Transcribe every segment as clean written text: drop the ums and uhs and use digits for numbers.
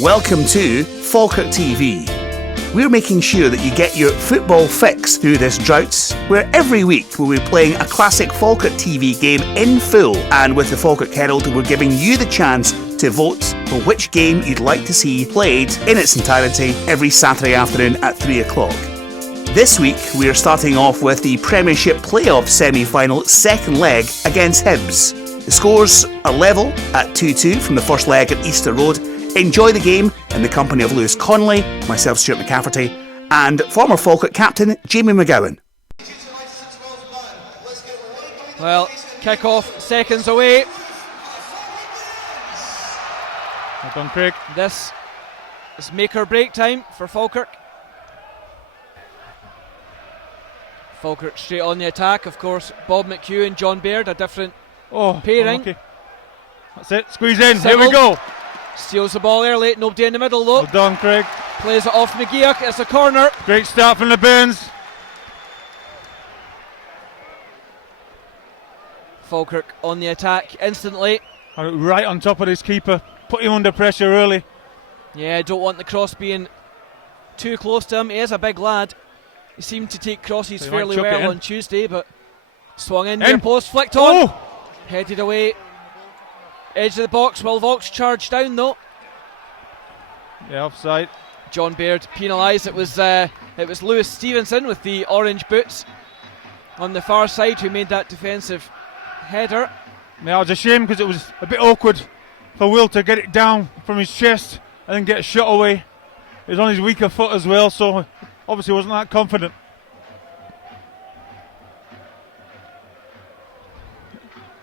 Welcome to Falkirk TV. We're making sure that you get your football fix through this drought, where every week we'll be playing a classic Falkirk TV game in full, and with the Falkirk Herald we're giving you the chance to vote for which game you'd like to see played in its entirety every Saturday afternoon at 3 o'clock. This week we are starting off with the Premiership Playoff semi-final second leg against Hibs. The scores are level at 2-2 from the first leg at Easter Road. Enjoy the game in the company of Lewis Connolly, myself Stuart McCafferty, and former Falkirk captain Jamie McGowan. Well, kick-off seconds away. Well done, Craig. This is make or break time for Falkirk. Falkirk straight on the attack, of course. Bob McHugh and John Baird, a different pairing. Okay. That's it, squeeze in, Sybil here we go. Steals the ball early, nobody in the middle though. Well done, Craig. Plays it off McGeoch, it's a corner. Great start from the Burns. Falkirk on the attack instantly. Right on top of his keeper, put him under pressure early. Yeah, don't want the cross being too close to him. He is a big lad. He seemed to take crosses So fairly well on Tuesday, but swung in near post, flicked on, headed away. Edge of the box, Will Vaux charged down though. Yeah, offside. John Baird penalised. It was Lewis Stevenson with the orange boots on the far side who made that defensive header. Yeah, it was a shame because it was a bit awkward for Will to get it down from his chest and then get a shot away. It was on his weaker foot as well, so obviously wasn't that confident.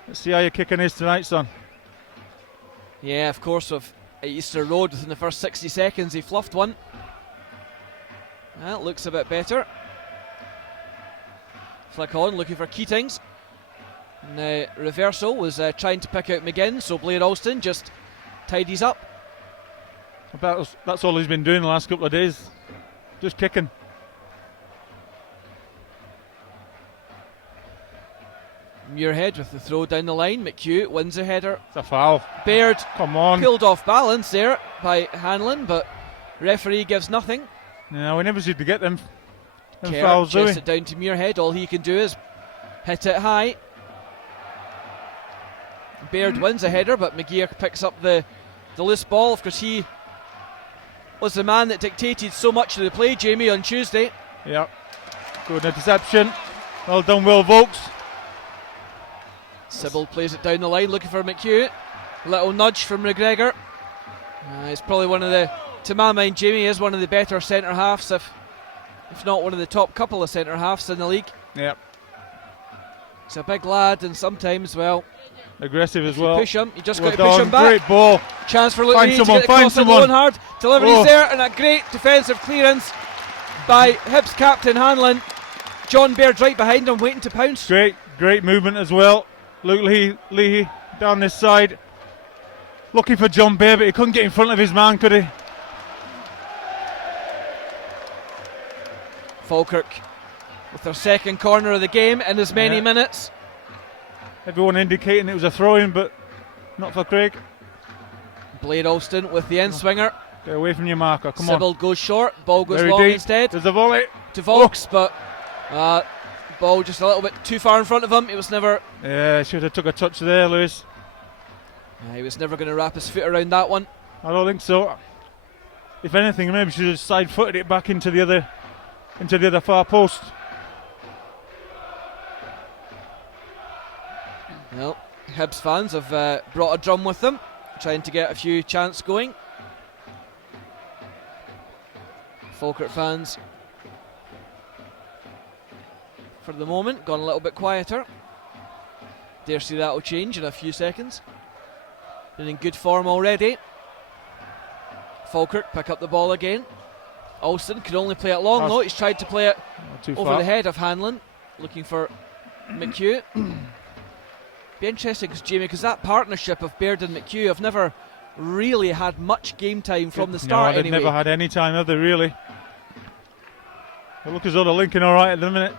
Let's see how your kicking is tonight, son. Yeah, of course, at Easter Road within the first 60 seconds he fluffed one. That looks a bit better. Flick on, looking for Keatings. And reversal was trying to pick out McGinn, so Blair Alston just tidies up. That's all he's been doing the last couple of days. Just kicking. Muirhead with the throw down the line. McHugh wins the header. It's a foul. Baird Come on. pulled off balance there by Hanlon, but referee gives nothing. Yeah, we never seem to get them Kerr fouls, do we? chests it down to Muirhead. All he can do is hit it high. Baird wins a header, but McGeoch picks up the loose ball. Of course, he was the man that dictated so much of the play, Jamie, on Tuesday. Yeah. Good interception. Well done, Will Vaux. Sybil plays it down the line, looking for McHugh. Little nudge from McGregor. He's probably one of the, to my mind, Jamie is one of the better centre halves, if not one of the top couple of centre halves in the league. Yep. He's a big lad, and sometimes, well, aggressive as if you well. push him, you just Well got to push done. him back. Great ball. Chance for Find Luke to someone, get the cross in low and hard. Delivery's there, and a great defensive clearance by Hibs captain Hanlon. John Baird's right behind him, waiting to pounce. Great movement as well. Luke Leahy down this side, looking for John Baird, but he couldn't get in front of his man, could he? Falkirk with their second corner of the game in as many minutes. Everyone indicating it was a throw-in, but not for Craig. Blair Alston with the in-swinger. Get away from your marker, come on. Sybil goes short, ball goes Very long deep. instead. There's a volley. To Vaux, but ball just a little bit too far in front of him. He was never. Yeah, should have took a touch there, Lewis. He was never going to wrap his foot around that one. I don't think so. If anything, maybe should have side-footed it back into the other far post. Well, Hibs fans have brought a drum with them, trying to get a few chants going. Falkirk fans, for the moment, gone a little bit quieter. Dare see that will change in a few seconds. Been in good form already. Falkirk pick up the ball again. Alston can only play it long though. He's tried to play it over the head of Hanlon, looking for McHugh. Be interesting, Jamie, because that partnership of Baird and McHugh have never really had much game time from the start. No, they've never had any time, have they, really? They look as though they're linking all right at the minute.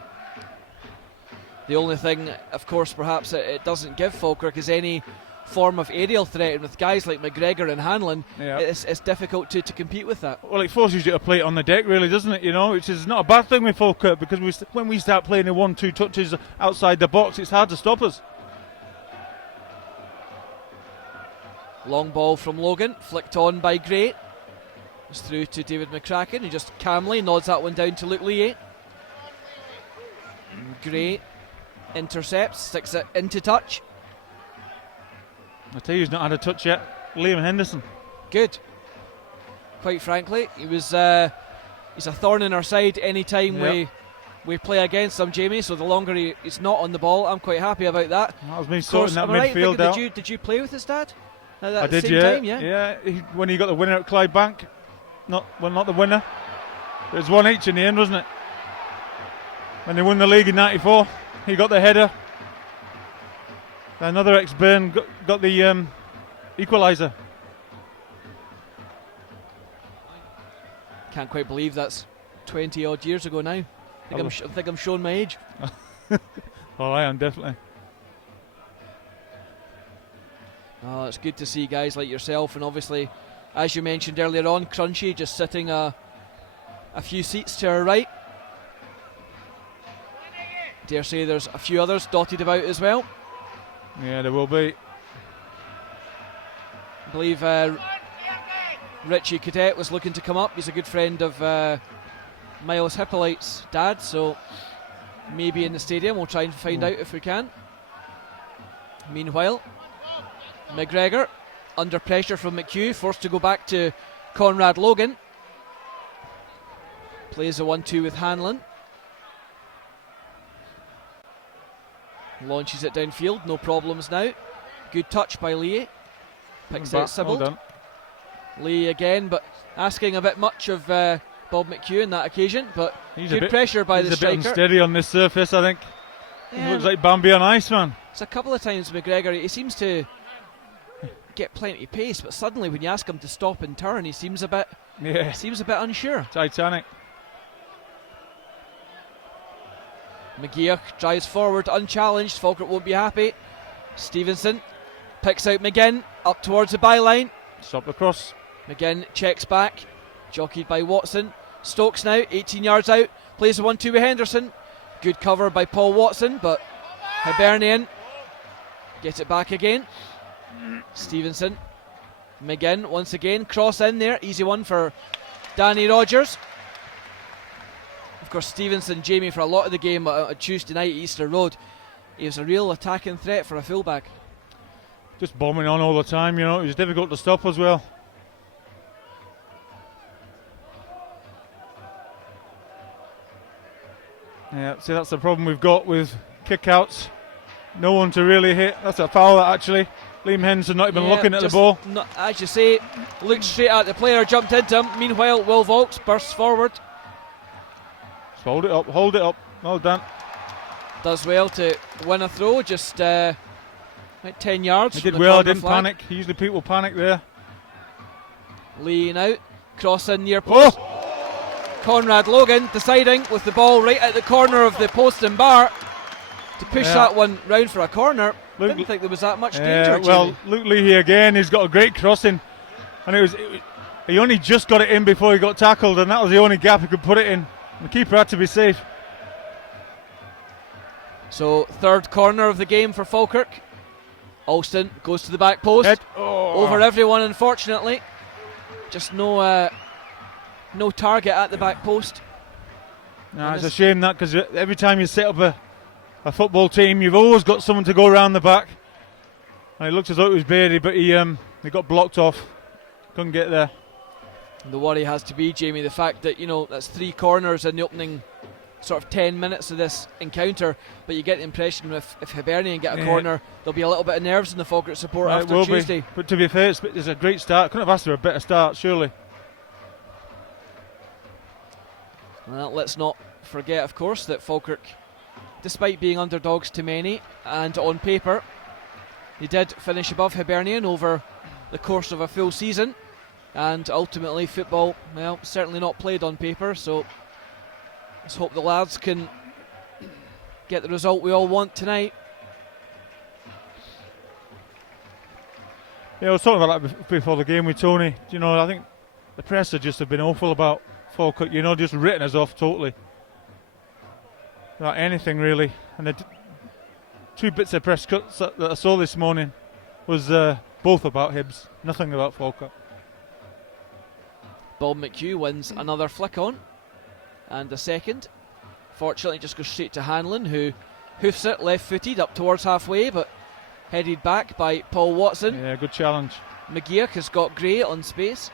The only thing, of course, perhaps it doesn't give Falkirk is any form of aerial threat, and with guys like McGregor and Hanlon, Yeah. it's difficult to compete with that. Well, it forces you to play it on the deck, really, doesn't it? You know, which is not a bad thing with Falkirk, because when we start playing in 1-2 touches outside the box, it's hard to stop us. Long ball from Logan, flicked on by Gray. It's through to David McCracken, who just calmly nods that one down to Luke Lee. Gray intercepts, sticks it into touch. I tell you, he's not had a touch yet. Liam Henderson. Good. Quite frankly, he's a thorn in our side any time we play against him, Jamie. So the longer he's not on the ball, I'm quite happy about that. That was me sorting that am I right midfield out. Did you play with his dad? I did, same time, yeah. Yeah, when he got the winner at Clydebank. Not the winner. It was 1 each in the end, wasn't it? When they won the league in '94, he got the header. Another ex-Burn got the equaliser. Can't quite believe that's 20 odd years ago now. I think I'm showing my age. Oh, I am definitely. Oh, it's good to see guys like yourself, and obviously, as you mentioned earlier on, Crunchy just sitting a few seats to our right. Dare say there's a few others dotted about as well. Yeah, there will be. I believe Richie Cadet was looking to come up. He's a good friend of Miles Hippolyte's dad, so maybe in the stadium. We'll try and find out if we can. Meanwhile, McGregor under pressure from McHugh, forced to go back to Conrad Logan. Plays a 1-2 with Hanlon. Launches it downfield, no problems now. Good touch by Lee. Picks out Sibbald. Well Lee again, but asking a bit much of Bob McHugh on that occasion. But good pressure by the striker. He's a bit unsteady on this surface, I think. Yeah, he looks like Bambi on ice, man. It's a couple of times McGregor, he seems to get plenty of pace, but suddenly when you ask him to stop and turn, he seems a bit unsure. Titanic. McGeoch drives forward unchallenged. Falkirk won't be happy. Stevenson picks out McGinn up towards the byline. Stop the cross. McGinn checks back, jockeyed by Watson. Stokes now 18 yards out, plays the 1-2 with Henderson. Good cover by Paul Watson, but Hibernian get it back again. Stevenson, McGinn once again, cross in there, easy one for Danny Rogers. Of course, Stevenson, Jamie, for a lot of the game on Tuesday night at Easter Road, he was a real attacking threat for a fullback. Just bombing on all the time, you know. It was difficult to stop as well. Yeah, see, that's the problem we've got with kickouts. No one to really hit. That's a foul, actually. Liam Henderson not even looking at the ball. As you say, looked straight at the player, jumped into him. Meanwhile, Will Vaulks bursts forward. Just hold it up. Well done. Does well to win a throw, just about 10 yards. He did well, didn't panic. Usually people panic there. Lee out, cross in near post. Oh! Conrad Logan deciding with the ball right at the corner of the post and bar to push that one round for a corner. Didn't think there was that much danger. Well, Luke Leahy again, he's got a great crossing, and he only just got it in before he got tackled, and that was the only gap he could put it in. The keeper had to be safe. So third corner of the game for Falkirk. Alston goes to the back post. Over everyone, unfortunately. Just no target at the back post. No, it's a shame that, because every time you set up a football team, you've always got someone to go around the back. And it looked as though it was Beatty, but he got blocked off. Couldn't get there. The worry has to be, Jamie, the fact that, that's 3 corners in the opening sort of 10 minutes of this encounter, but you get the impression if Hibernian get a corner, there'll be a little bit of nerves in the Falkirk support after Tuesday. But to be fair, it's a great start. Couldn't have asked for a better start, surely. Well, let's not forget, of course, that Falkirk, despite being underdogs to many, and on paper, they did finish above Hibernian over the course of a full season, and ultimately football, well, certainly not played on paper, so let's hope the lads can get the result we all want tonight. Yeah, I was talking about that before the game with Tony. You know, I think the press have been awful about Falkirk, you know, just written us off totally. Not anything really. And the two bits of press cuts that I saw this morning was both about Hibs, nothing about Falkirk. Bob McHugh wins another flick on, and the second. Fortunately, just goes straight to Hanlon, who hoofs it left-footed up towards halfway, but headed back by Paul Watson. Yeah, good challenge. McGeoch has got Gray on space.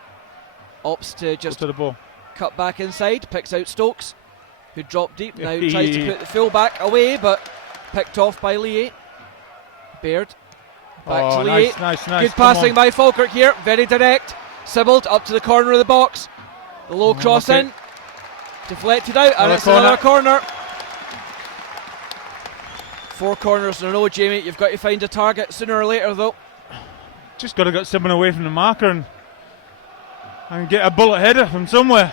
Opts to just to the ball. Cut back inside, picks out Stokes, who dropped deep. Now tries to put the full-back away, but picked off by Lee. Baird. Back to Lee. Nice. Good passing by Falkirk here, very direct. Sibbled up to the corner of the box. The low cross in. Deflected out, and it's another corner. 4 corners in a row, Jamie. You've got to find a target sooner or later, though. Just got to get someone away from the marker and get a bullet header from somewhere.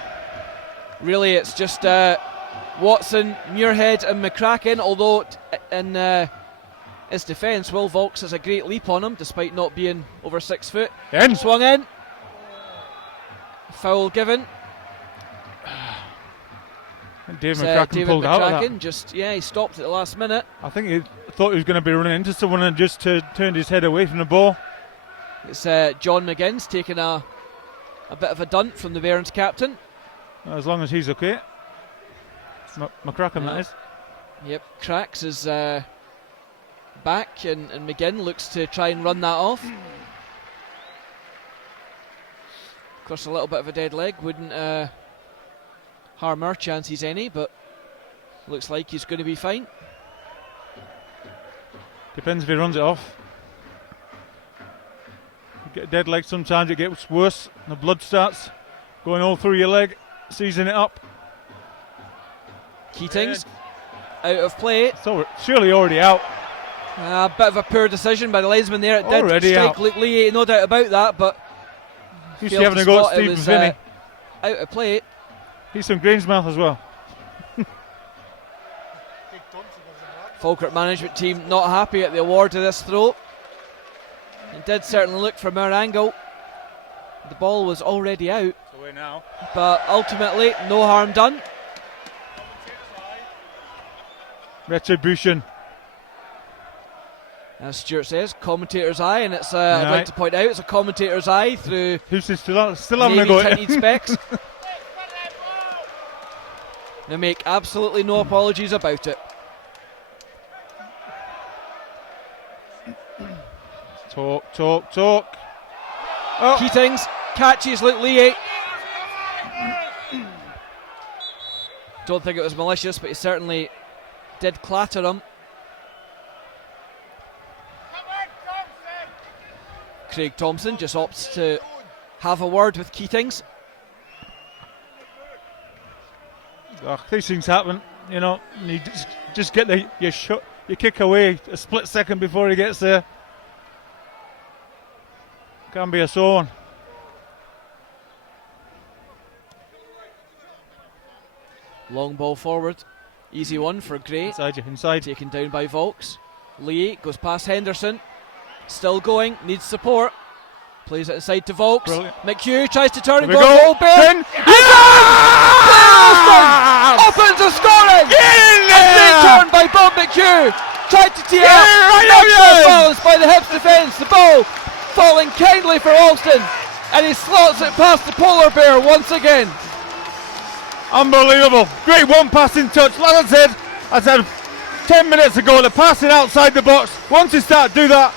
Really, it's just Watson, Muirhead and McCracken, although in his defence, Will Vaulks has a great leap on him, despite not being over 6 foot. Swung in. Foul given. David McCracken pulled out of that. He stopped at the last minute. I think he thought he was going to be running into someone and just turned his head away from the ball. It's John McGinn's taking a bit of a dunt from the Bairns captain. As long as he's okay. McCracken, that is. Yep, Cracks is back, and McGinn looks to try and run that off. Of course, a little bit of a dead leg wouldn't harm our chances any, but looks like he's going to be fine. Depends if he runs it off. You get a dead leg, sometimes it gets worse. The blood starts going all through your leg, seizing it up. Keatings out of play. So surely already out. A bit of a poor decision by the linesman there. It already did strike Luke Lee, no doubt about that, but he's having a go at Stephen Finney. Out of play. He's from Greensmouth as well. Falkirk management team not happy at the award of this throw. It did certainly look from our angle. The ball was already out. It's away now. But ultimately, no harm done. Retribution. As Stuart says, commentator's eye, and it's I'd like to point out it's a commentator's eye through who's still having a go at tinted specs. They make absolutely no apologies about it. Talk. Oh. Keatings catches Luke Lee. Don't think it was malicious, but he certainly did clatter him. Craig Thompson just opts to have a word with Keatings. These things happen, you know. You just get your shot, you kick away a split second before he gets there. Can be a sore one. Long ball forward, easy one for Gray. Inside. Taken down by Vaulks. Lee goes past Henderson. Still going, needs support. Plays it inside to Vaulks. Brilliant. McHugh tries to turn and go. Goal. Opens a scoring! A great turn by Bob McHugh. Tried to tee up. Balls by the Hibs defence. The ball falling kindly for Alston. And he slots it past the polar bear once again. Unbelievable. Great one passing touch. Like I said 10 minutes ago, the passing outside the box. Once you start to do that,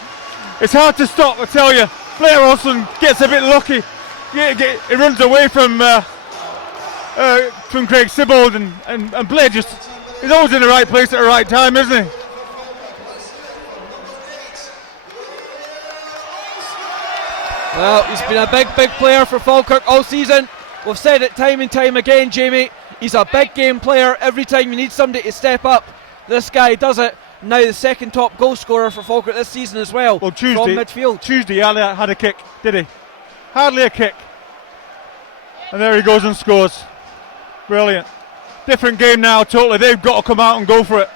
it's hard to stop, I tell you. Blair Olsen gets a bit lucky. He runs away from Craig Sibbald, and Blair he's always in the right place at the right time, isn't he? Well, he's been a big player for Falkirk all season. We've said it time and time again, Jamie. He's a big game player. Every time you need somebody to step up, this guy does it. Now the second top goal scorer for Falkirk this season as well. From midfield. Tuesday he hardly had a kick, did he? Hardly a kick. And there he goes and scores. Brilliant. Different game now, totally. They've got to come out and go for it.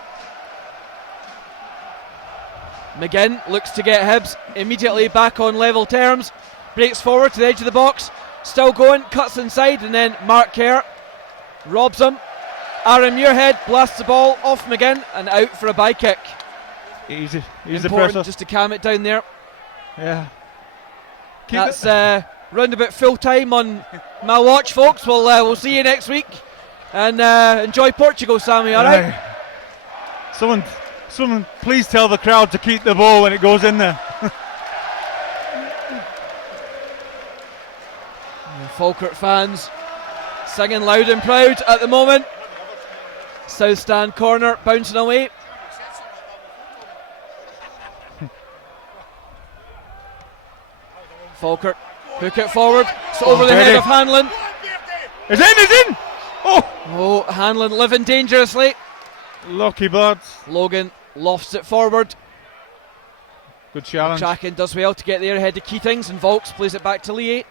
McGinn looks to get Hibs immediately back on level terms. Breaks forward to the edge of the box. Still going, cuts inside, and then Mark Kerr robs him. Aaron Muirhead blasts the ball off McGinn and out for a bye kick. Easy the Important pressure. just to calm it down there. Yeah. That's round about full time on my watch, folks. We'll see you next week. And enjoy Portugal, Sammy, alright? Someone please tell the crowd to keep the ball when it goes in there. Falkirk fans singing loud and proud at the moment. South stand corner bouncing away. Falkirk hook it forward. It's over the head of Hanlon. It's in! Oh, Hanlon living dangerously. Lucky birds. Logan lofts it forward. Good challenge. Tracking does well to get there ahead of Keatings, and Volks plays it back to Lee.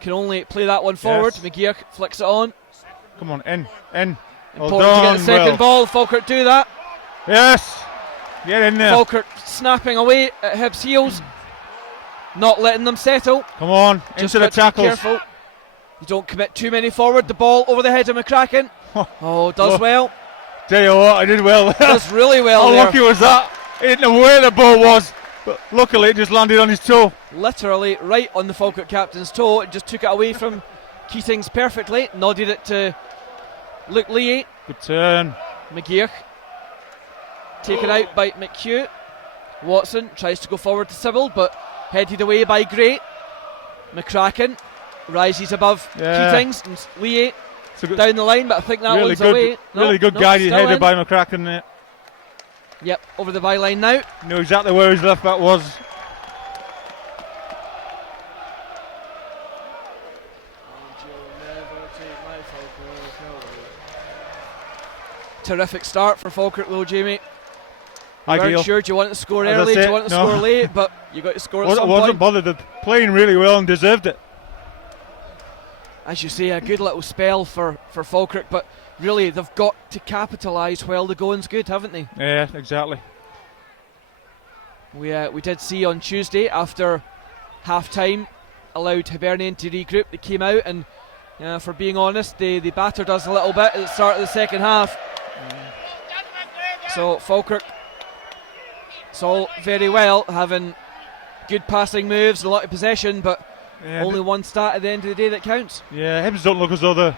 Can only play that one forward. Yes. McGeer flicks it on. Come on, in. Important to get the second ball. Falkirk do that. Yes. Get in there. Falkirk snapping away at Hibs' heels. Not letting them settle. Come on, Just into the got to be tackles. careful. You don't commit too many forward. The ball over the head of McCracken. Does well. Tell you what, I did well there. Does really well How there. lucky was that? He didn't know where the ball was, but luckily it just landed on his toe. Literally right on the Falkirk captain's toe. It just took it away from Keatings perfectly. Nodded it to Luke Lee. Good turn. McGeer taken out by McHugh. Watson tries to go forward to Sybil, but headed away by Gray. McCracken rises above Keatings and Lee down the line, but I think that really one's good, away. Really good guided header by McCracken there. Yep, over the byline now. Knew exactly where his left back was. Terrific start for Falkirk though, Jamie. You Ideal. weren't sure, do you want to score As I early, do say, you want to no. score late, but you got to score at I some wasn't point. bothered. They're playing really well and deserved it. As you say, a good little spell for Falkirk, but really they've got to capitalise while the going's good, haven't they? Yeah, exactly. We did see on Tuesday, after half-time, allowed Hibernian to regroup. They came out and, for being honest, they battered us a little bit at the start of the second half. So Falkirk, it's all very well having good passing moves, a lot of possession, but only one stat at the end of the day that counts. Yeah, Hibs don't look as though they're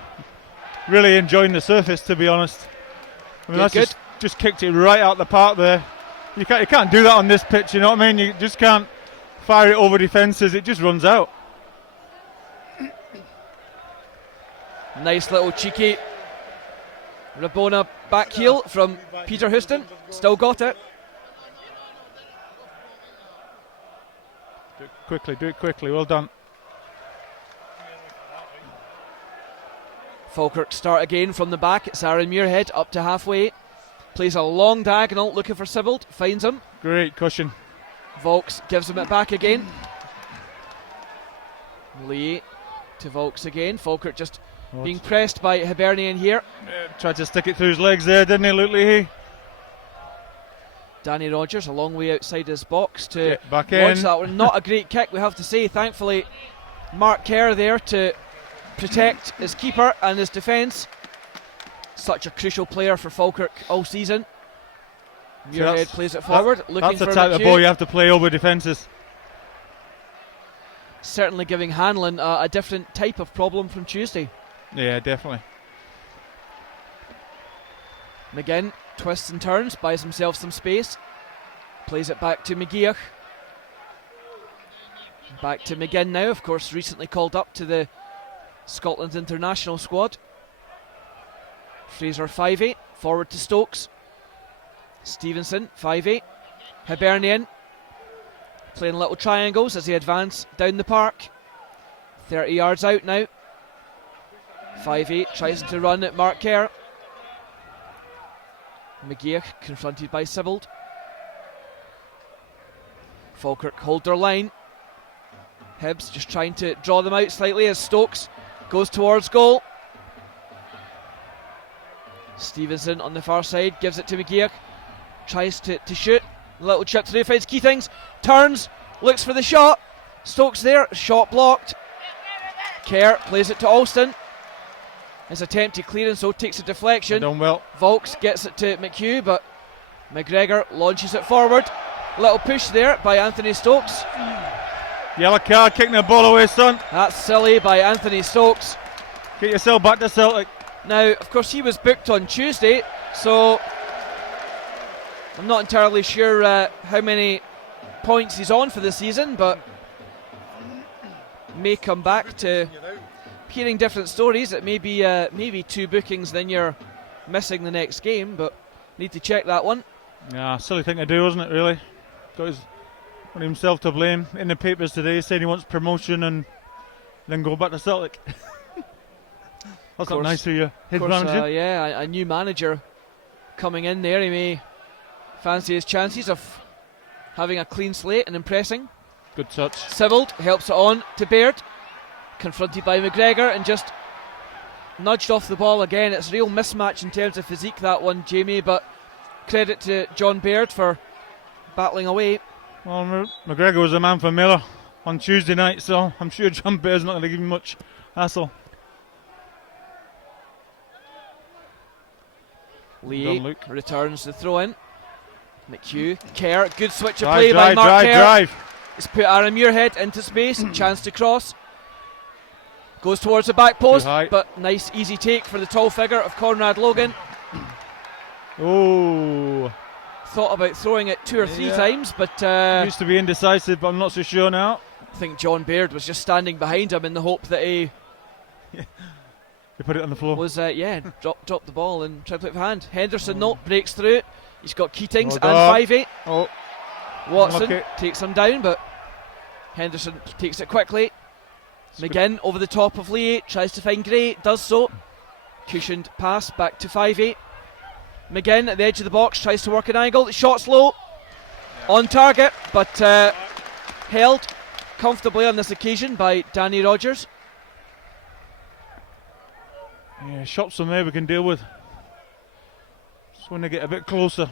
really enjoying the surface, to be honest. I mean, that's just kicked it right out the park there. You can't do that on this pitch, you know what I mean? You just can't fire it over defences, it just runs out. Nice little cheeky Rabona back heel from Peter Houston. Still got it. Do it quickly, well done. Falkirk start again from the back. It's Aaron Muirhead up to halfway. Plays a long diagonal looking for Sibbald. Finds him. Great cushion. Volks gives him it back again. Lee to Volks again. Falkirk just being pressed by Hibernian here. Tried to stick it through his legs there, didn't he, Luke Leahy? Danny Rogers a long way outside his box to back launch in. that one. Not a great kick, we have to say. Thankfully, Mark Kerr there to protect his keeper and his defence. Such a crucial player for Falkirk all season. Muirhead plays it forward, looking for that's the type of ball you have to play over defences. Certainly giving Hanlon a different type of problem from Tuesday. Yeah, definitely. McGinn twists and turns, buys himself some space, plays it back to McGeer. Back to McGinn now, of course, recently called up to the Scotland international squad. Fraser 5'8", forward to Stokes. Stevenson 5'8", Hibernian playing little triangles as they advance down the park. 30 yards out now. 5'8", tries to run at Mark Kerr. McGeer confronted by Sibbald. Falkirk hold their line. Hibs just trying to draw them out slightly as Stokes goes towards goal. Stevenson on the far side gives it to McGeer. Tries to shoot. Little chip through, finds Keatings, turns, looks for the shot. Stokes there, shot blocked. Kerr plays it to Alston. His attempted clearance, so takes a deflection. Done well. Volks gets it to McHugh, but McGregor launches it forward. Little push there by Anthony Stokes. Yellow card, kicking the ball away, son. That's silly by Anthony Stokes. Get yourself back to Celtic. Now, of course, he was booked on Tuesday, so I'm not entirely sure how many points he's on for the season, but may come back to hearing different stories. It may be maybe 2 bookings, then you're missing the next game, but need to check that one. Yeah, silly thing to do, isn't it, really? Got himself to blame in the papers today, saying he wants promotion and then go back to Celtic. That's not nice of you, head manager. Yeah, a new manager coming in there. He may fancy his chances of having a clean slate and impressing. Good touch. Sybold helps it on to Baird. Confronted by McGregor and just nudged off the ball again. It's a real mismatch in terms of physique, that one, Jamie, but credit to John Baird for battling away. Well, McGregor was a man for Miller on Tuesday night, so I'm sure John Baird's not going to give him much hassle. Lee returns the throw in. McHugh, Kerr, good switch of play by Mark Kerr. Drive. He's put Aaron Muirhead into space, chance to cross. Goes towards the back post, but nice easy take for the tall figure of Conrad Logan. Oh. Thought about throwing it 2 or 3 times, but used to be indecisive, but I'm not so sure now. I think John Baird was just standing behind him in the hope that he put it on the floor. Was dropped the ball and tried to play it for hand. Henderson breaks through. He's got Keatings and 5'8". Oh. Watson takes him down, but Henderson takes it quickly. McGinn over the top of Lee, tries to find Gray, does so. Cushioned pass back to 5'8". McGinn at the edge of the box, tries to work an angle. The shot's low, on target, but held comfortably on this occasion by Danny Rogers. Yeah, shots from there we can deal with. Just when they get a bit closer.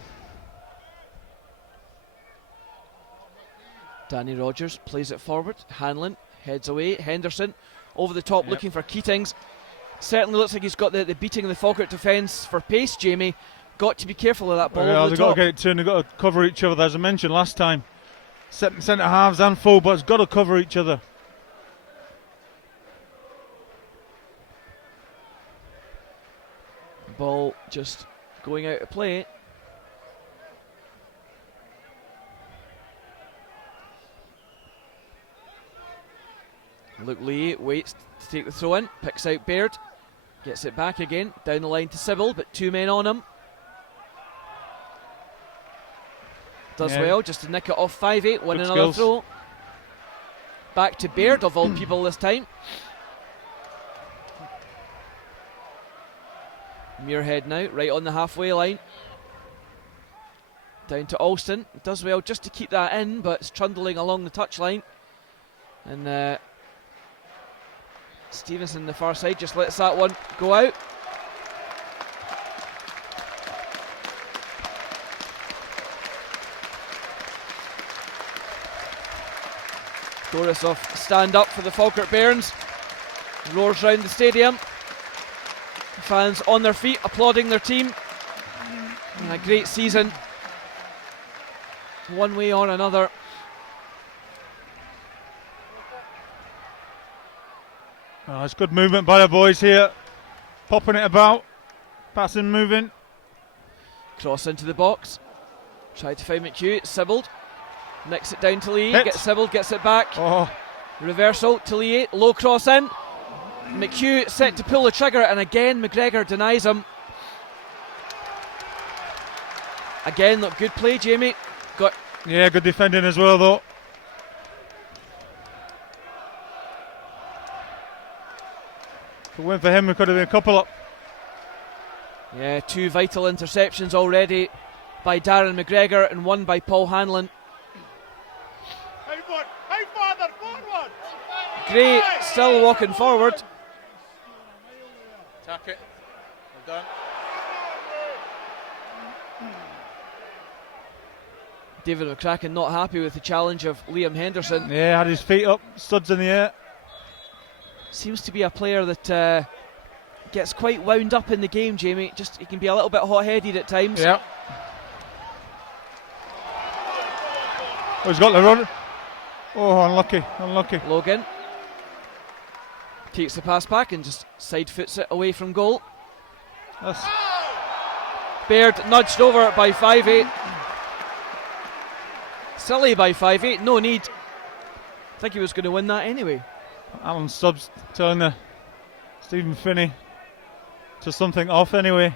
Danny Rogers plays it forward. Hanlon heads away. Henderson over the top looking for Keatings. Certainly looks like he's got the beating of the Falkirk defence for pace, Jamie. Got to be careful of that ball over the top. They've got to get it turned. They've got to cover each other, as I mentioned last time. Centre halves and full, but it's got to cover each other. Ball just going out of play. Luke Lee waits to take the throw in, picks out Baird, gets it back again, down the line to Sybil, but 2 men on him. Does well, just to nick it off 5'8", win another throw. Back to Baird, of all people this time. Muirhead now, right on the halfway line. Down to Alston, does well just to keep that in, but it's trundling along the touchline. And Stevenson, the far side, just lets that one go out. Borisov stand up for the Falkirk Bairns. Roars round the stadium. Fans on their feet applauding their team. And a great season, one way or another. It's good movement by the boys here. Popping it about. Passing, moving. Cross into the box. Tried to find McHugh. Sybold. Nicks it down to Lee. Gets Sybold, gets it back. Reversal to Lee. Low cross in. McHugh set to pull the trigger, and again McGregor denies him. Again, look, good play, Jamie. Good defending as well, though. If it went for him, we could have been a couple up. Yeah, 2 vital interceptions already by Darren McGregor and 1 by Paul Hanlon. Gray still walking forward. Attack it. Well done. David McCracken not happy with the challenge of Liam Henderson. Yeah, had his feet up, studs in the air. Seems to be a player that gets quite wound up in the game, Jamie. Just he can be a little bit hot-headed at times. Yeah. Oh, he's got the run. Oh, unlucky. Logan takes the pass back and just side foots it away from goal. Baird nudged over by 5'8". Silly by 5'8". No need. I think he was going to win that anyway. Alan Stubbs telling Stephen Finney to something off anyway.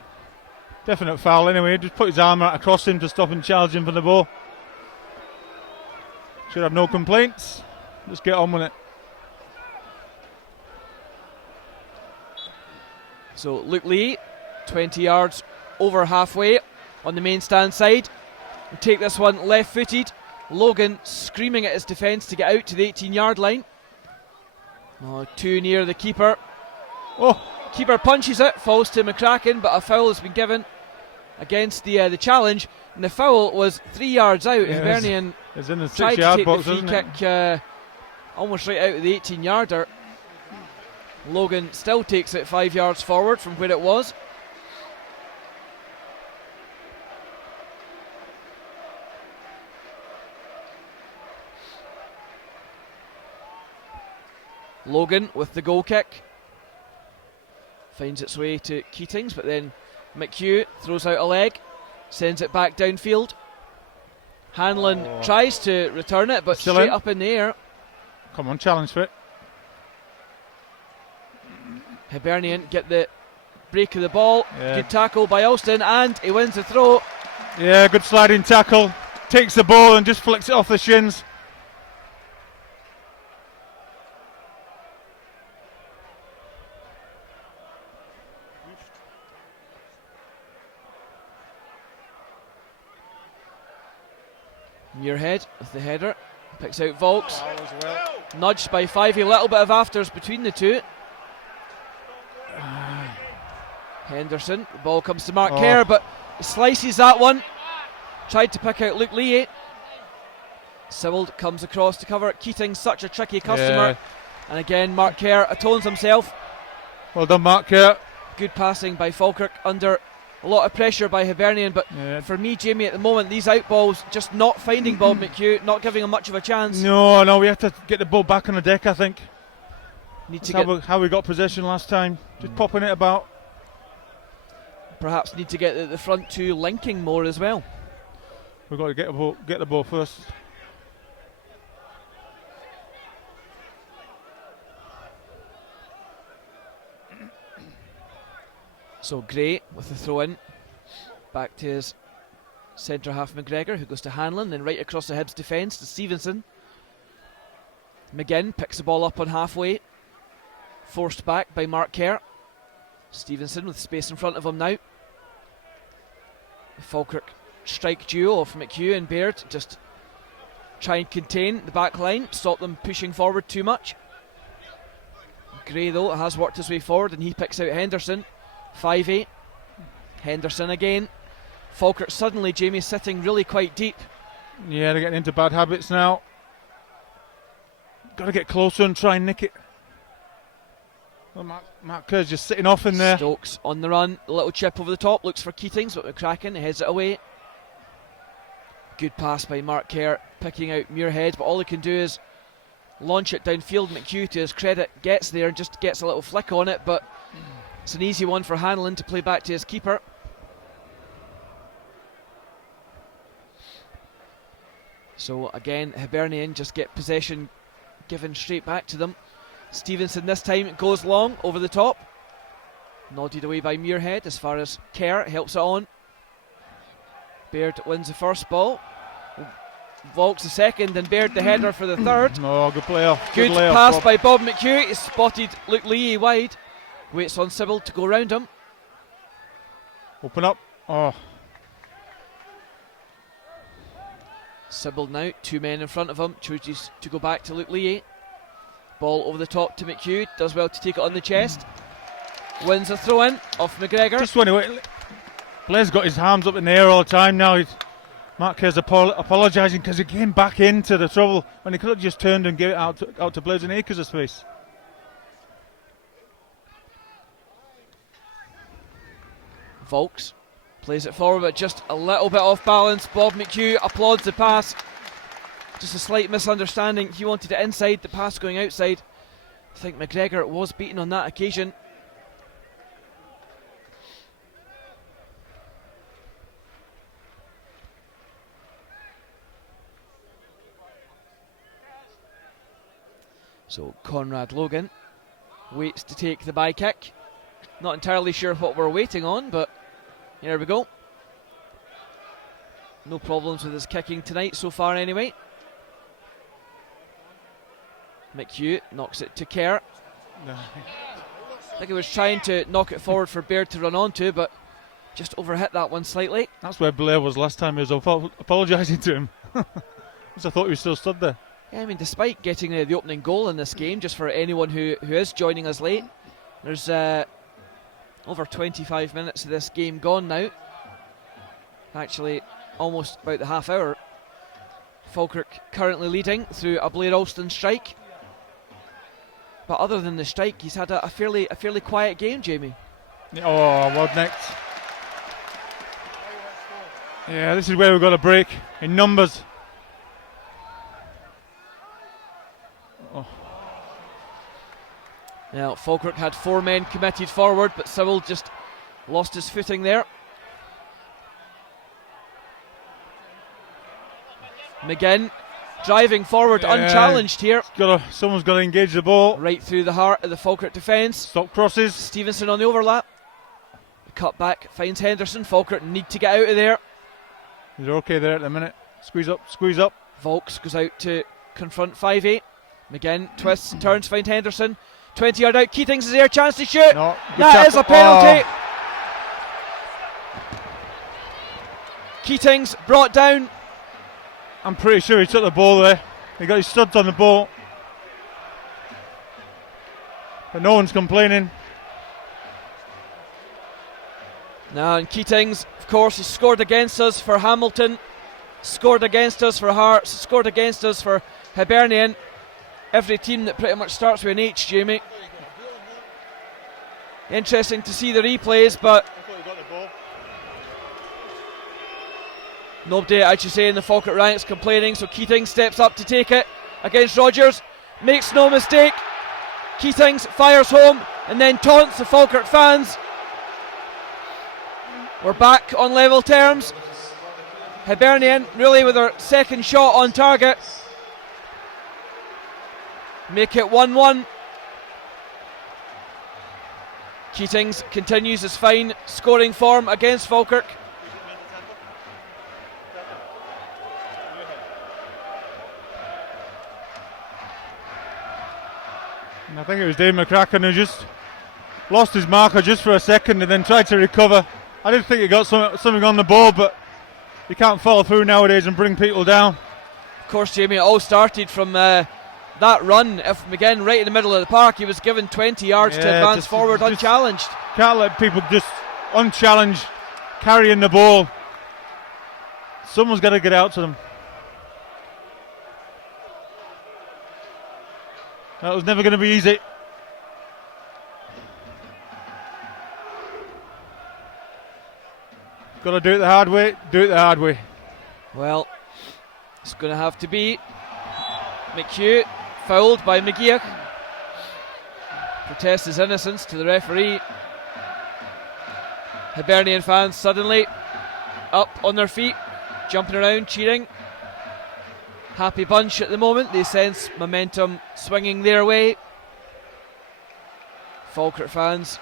Definite foul anyway. Just put his arm right across him to stop him charging for the ball. Should have no complaints. Just get on with it. So Luke Lee, 20 yards over halfway on the main stand side. We'll take this one left-footed. Logan screaming at his defence to get out to the 18-yard line. Oh, too near the keeper. Oh, keeper punches it, falls to McCracken, but a foul has been given against the challenge, and the foul was 3 yards out. Yeah, Hibernian it's in the tried to 6-yard take box, the free kick almost right out of the 18-yarder. Logan still takes it 5 yards forward from where it was. Logan with the goal kick. Finds its way to Keatings, but then McHugh throws out a leg, sends it back downfield. Hanlon tries to return it, but Still straight in. up in the air. come on, challenge for it. Hibernian get the break of the ball. Yeah. Good tackle by Alston, and he wins the throw. Yeah, good sliding tackle. Takes the ball and just flicks it off the shins. Muirhead with the header. Picks out Volks. Nudged by Fivey. A little bit of afters between the two. Henderson. The ball comes to Mark Kerr, but he slices that one. Tried to pick out Luke Lee. Sewell comes across to cover. Keating, such a tricky customer. Yeah. And again, Mark Kerr atones himself. Well done, Mark Kerr. Good passing by Falkirk under a lot of pressure by Hibernian, but for me, Jamie, at the moment, these out balls, just not finding Bob McHugh, not giving him much of a chance. No, we have to get the ball back on the deck, I think. Need to That's how we got possession last time. Just popping it about. Perhaps need to get the front two linking more as well. We've got to get the ball first. So Gray with the throw in. Back to his centre half McGregor, who goes to Hanlon, then right across the Hibs defence to Stevenson. McGinn picks the ball up on halfway. Forced back by Mark Kerr. Stevenson with space in front of him now. The Falkirk strike duo of McHugh and Baird just try and contain the back line, stop them pushing forward too much. Gray, though, has worked his way forward, and he picks out Henderson. 5-8. Henderson again. Falkirk suddenly, Jamie, sitting really quite deep. Yeah, they're getting into bad habits now. Got to get closer and try and nick it. Well, Mark Kerr's just sitting off in there. Stokes on the run, a little chip over the top, looks for Keatings, but McCracken heads it away. Good pass by Mark Kerr, picking out Muirhead, but all he can do is launch it downfield. McHugh, to his credit, gets there and just gets a little flick on it, but it's an easy one for Hanlon to play back to his keeper. So again, Hibernian just get possession given straight back to them. Stevenson this time goes long over the top. Nodded away by Muirhead as far as Kerr helps it on. Baird wins the first ball. Volks the second, and Baird the header for the third. No, good play off. Good pass by Bob McHugh. He spotted Luke Lee wide. Waits on Sybil to go round him. Open up. Oh. Sybil now, two men in front of him, chooses to go back to Luke Lee. Ball over the top to McHugh, does well to take it on the chest. Wins a throw in off McGregor. Just when Blair's got his arms up in the air all the time now. He's Mark Kerr's apologising because he came back into the trouble when he could have just turned and gave it out to Blazen Acres' space. Volks plays it forward, but just a little bit off balance. Bob McHugh applauds the pass. Just a slight misunderstanding. He wanted it inside, the pass going outside. I think McGregor was beaten on that occasion. So Conrad Logan waits to take the bye kick. Not entirely sure what we're waiting on, but here we go. No problems with his kicking tonight so far anyway. McHugh knocks it to Kerr. No. I think he was trying to knock it forward for Baird to run onto, but just overhit that one slightly. That's where Blair was last time. He was apologising to him. Because I thought he was still stood there. Yeah, I mean, despite getting the opening goal in this game, just for anyone who is joining us late, there's over 25 minutes of this game gone now. Actually, almost about the half hour. Falkirk currently leading through a Blair Alston strike. But other than the strike, he's had a fairly quiet game, Jamie. Oh, well necked. Yeah, this is where we've got a break in numbers. Oh. Now, Falkirk had 4 men committed forward, but Sewell just lost his footing there. McGinn driving forward, unchallenged here. Someone's got to engage the ball. Right through the heart of the Falkirk defence. Stop crosses. Stevenson on the overlap. Cut back, finds Henderson. Falkirk need to get out of there. They're okay there at the minute. Squeeze up, squeeze up. Volks goes out to confront 5'8". McGinn twists and turns, finds Henderson. 20 yard out, Keatings is there, chance to shoot. No, that is a penalty. Oh. Keatings brought down. I'm pretty sure he took the ball there. He got his studs on the ball. But no one's complaining. Now, and Keatings, of course, he scored against us for Hamilton, scored against us for Hearts, scored against us for Hibernian. Every team that pretty much starts with an H, Jamie. Interesting to see the replays, but nobody, I should say, in the Falkirk ranks complaining, so Keating steps up to take it against Rogers, makes no mistake. Keatings fires home and then taunts the Falkirk fans. We're back on level terms. Hibernian really with their second shot on target. Make it 1-1. Keatings continues his fine scoring form against Falkirk. And I think it was Dave McCracken who just lost his marker just for a second and then tried to recover. I did think he got something on the ball, but you can't follow through nowadays and bring people down. Of course, Jamie, it all started from that run. If McGinn right in the middle of the park, he was given 20 yards to advance forward unchallenged. Can't let people just unchallenged carrying the ball. Someone's got to get out to them. That was never going to be easy. Got to do it the hard way. Do it the hard way. Well, it's going to have to be McHugh fouled by McGeoch. Protests his innocence to the referee. Hibernian fans suddenly up on their feet, jumping around, cheering. Happy bunch at the moment. They sense momentum swinging their way. Falkirk fans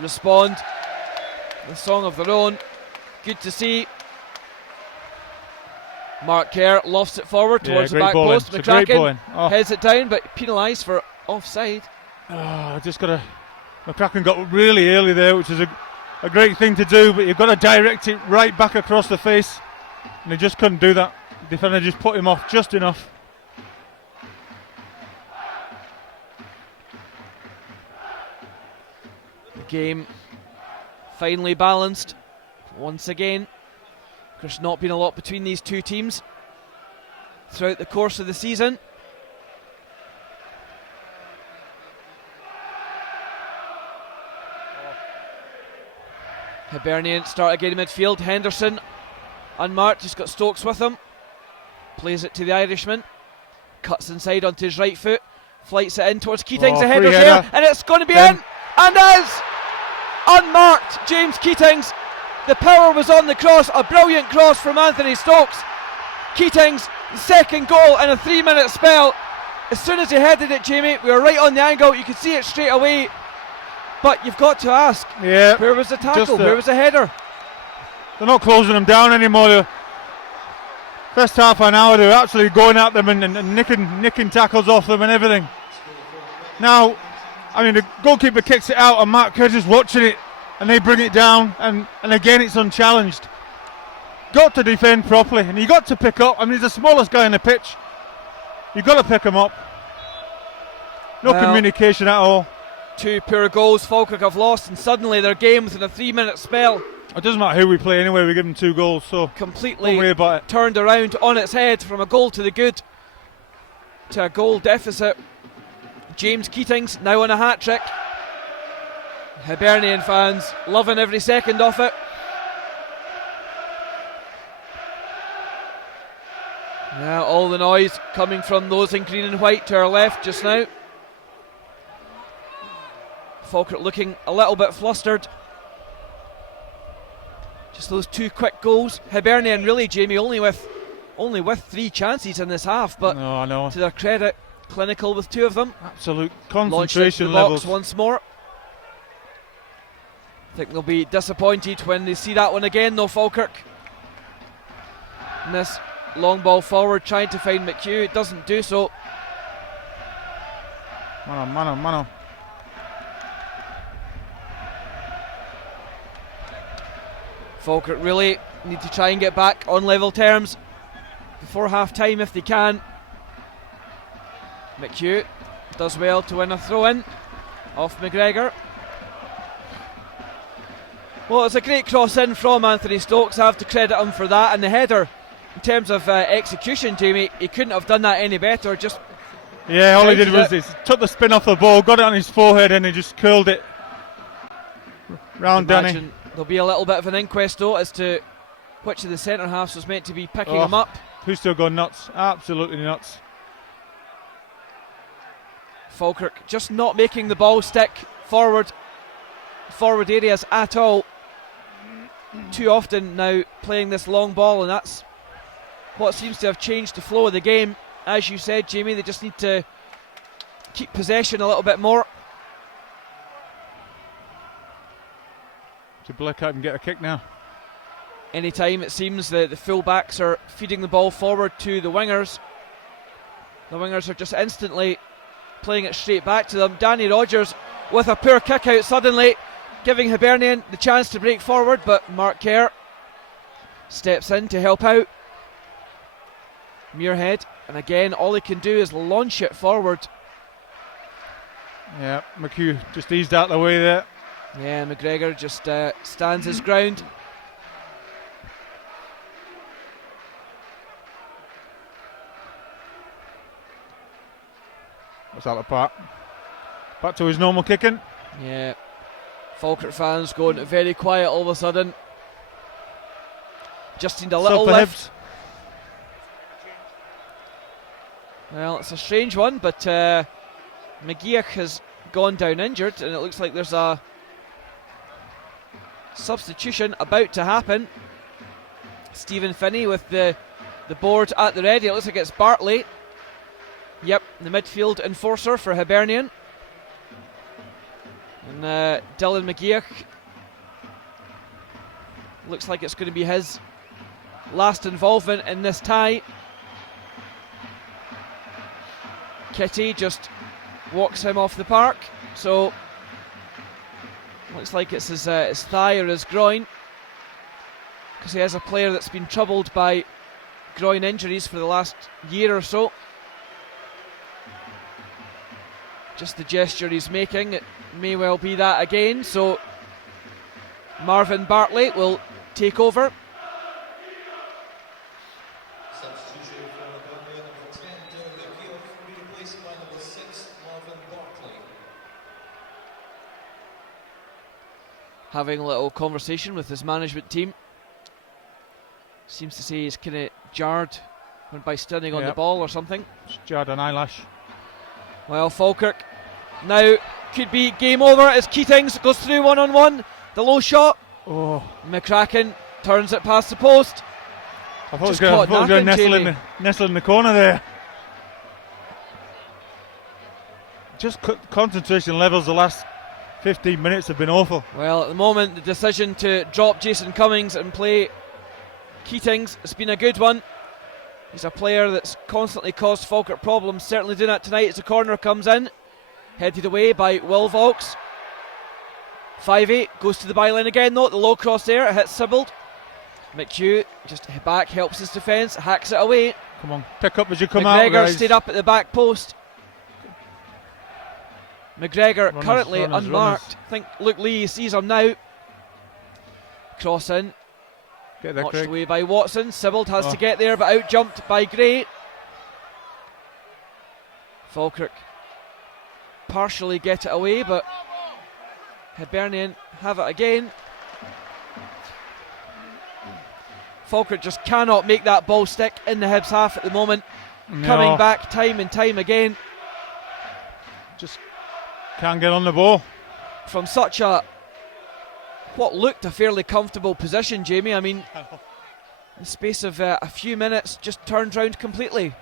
respond with a song of their own. Good to see. Mark Kerr lofts it forward towards the back post. McCracken heads it down, but penalised for offside. McCracken got really early there, which is a great thing to do, but you've got to direct it right back across the face, and he just couldn't do that. The defender just put him off just enough. The game finally balanced once again. There's not been a lot between these two teams throughout the course of the season. Hibernian start again in midfield. Henderson unmarked, he's got Stokes with him. Plays it to the Irishman. Cuts inside onto his right foot. Flights it in towards Keatings. The header's there, and it's going to be in. And is unmarked. James Keatings. The power was on the cross. A brilliant cross from Anthony Stokes. Keatings, the second goal in a 3-minute spell. As soon as he headed it, Jamie, we were right on the angle. You could see it straight away. But you've got to ask, where was the tackle? Where was the header? They're not closing them down anymore. First half an hour, they're actually going at them and nicking tackles off them and everything. Now, I mean, the goalkeeper kicks it out and Mark Curtis watching it, and they bring it down, and again it's unchallenged. Got to defend properly, and you got to pick up. I mean, he's the smallest guy on the pitch. You've got to pick him up. No communication at all. 2 poor goals Falkirk have lost, and suddenly their game within a 3-minute spell. It doesn't matter who we play anyway, we give them 2 goals, so completely don't worry about it. Turned around on its head from a goal to the good to a goal deficit. James Keatings now on a hat-trick. Hibernian fans loving every second of it. Now all the noise coming from those in green and white to our left just now. Falkirk looking a little bit flustered. Just those 2 quick goals. Hibernian really, Jamie, only with 3 chances in this half, but no, I know. To their credit, clinical with 2 of them. Absolute concentration levels. Box once more. I think they'll be disappointed when they see that one again, though, Falkirk. And this long ball forward, trying to find McHugh. It doesn't do so. Mano. Falkirk really need to try and get back on level terms before half time if they can. McHugh does well to win a throw in off McGregor. Well, it's a great cross in from Anthony Stokes. I have to credit him for that. And the header, in terms of execution, Jamie, he couldn't have done that any better. Just all he did was he took the spin off the ball, got it on his forehead, and he just curled it round Danny. There'll be a little bit of an inquest though as to which of the centre halves was meant to be picking him up. Who's still gone nuts? Absolutely nuts. Falkirk just not making the ball stick forward areas at all. Too often now playing this long ball, and that's what seems to have changed the flow of the game. As you said, Jamie, they just need to keep possession a little bit more. To Blick out and get a kick now. Anytime it seems that the full-backs are feeding the ball forward to the wingers, the wingers are just instantly playing it straight back to them. Danny Rogers with a poor kick out suddenly, giving Hibernian the chance to break forward, but Mark Kerr steps in to help out Muirhead, and again all he can do is launch it forward. Yeah, McHugh just eased out the way there. Yeah, McGregor just stands his ground. That's out of part. Back to his normal kicking. Yeah, Falkirk fans going very quiet all of a sudden. Just need a little lift. Well, it's a strange one, but McGeoch has gone down injured, and it looks like there's a substitution about to happen. Stephen Finney with the board at the ready. It looks like it's Bartley. Yep, the midfield enforcer for Hibernian. And Dylan McGeoch, looks like it's going to be his last involvement in this tie. Kitty just walks him off the park, so looks like it's his thigh or his groin, because he has a player that's been troubled by groin injuries for the last year or so. Just the gesture he's making, it may well be that again, so Marvin Bartley will take over. Substitution for Hibernian, number 10, replaced by number 6, Marvin Barkley. Having a little conversation with his management team. Seems to say he's kind of jarred by standing on the ball or something. Just jarred an eyelash. Well, Falkirk now could be game over as Keatings goes through one-on-one. The low shot. Oh. McCracken turns it past the post. I thought he was going to nestle in the corner there. Just concentration levels the last 15 minutes have been awful. Well, at the moment, the decision to drop Jason Cummings and play Keatings has been a good one. He's a player that's constantly caused Falkirk problems, certainly doing that tonight as the corner comes in. Headed away by Will Vaux. 5-8 goes to the byline again though, the low cross there, it hits Sibbald. McHugh just back, helps his defence, hacks it away. Come on, pick up as you come out, McGregor guys. stayed up at the back post. McGregor currently unmarked. I think Luke Lee sees him now. Cross in. Notched away by Watson. Sibbald has to get there, but out jumped by Gray. Falkirk partially get it away, but Hibernian have it again. Falkirk just cannot make that ball stick in the Hibs half at the moment. No. Coming back time and time again. Just can't get on the ball. From such a what looked a fairly comfortable position, Jamie. I mean, in the space of a few minutes, just turned round completely.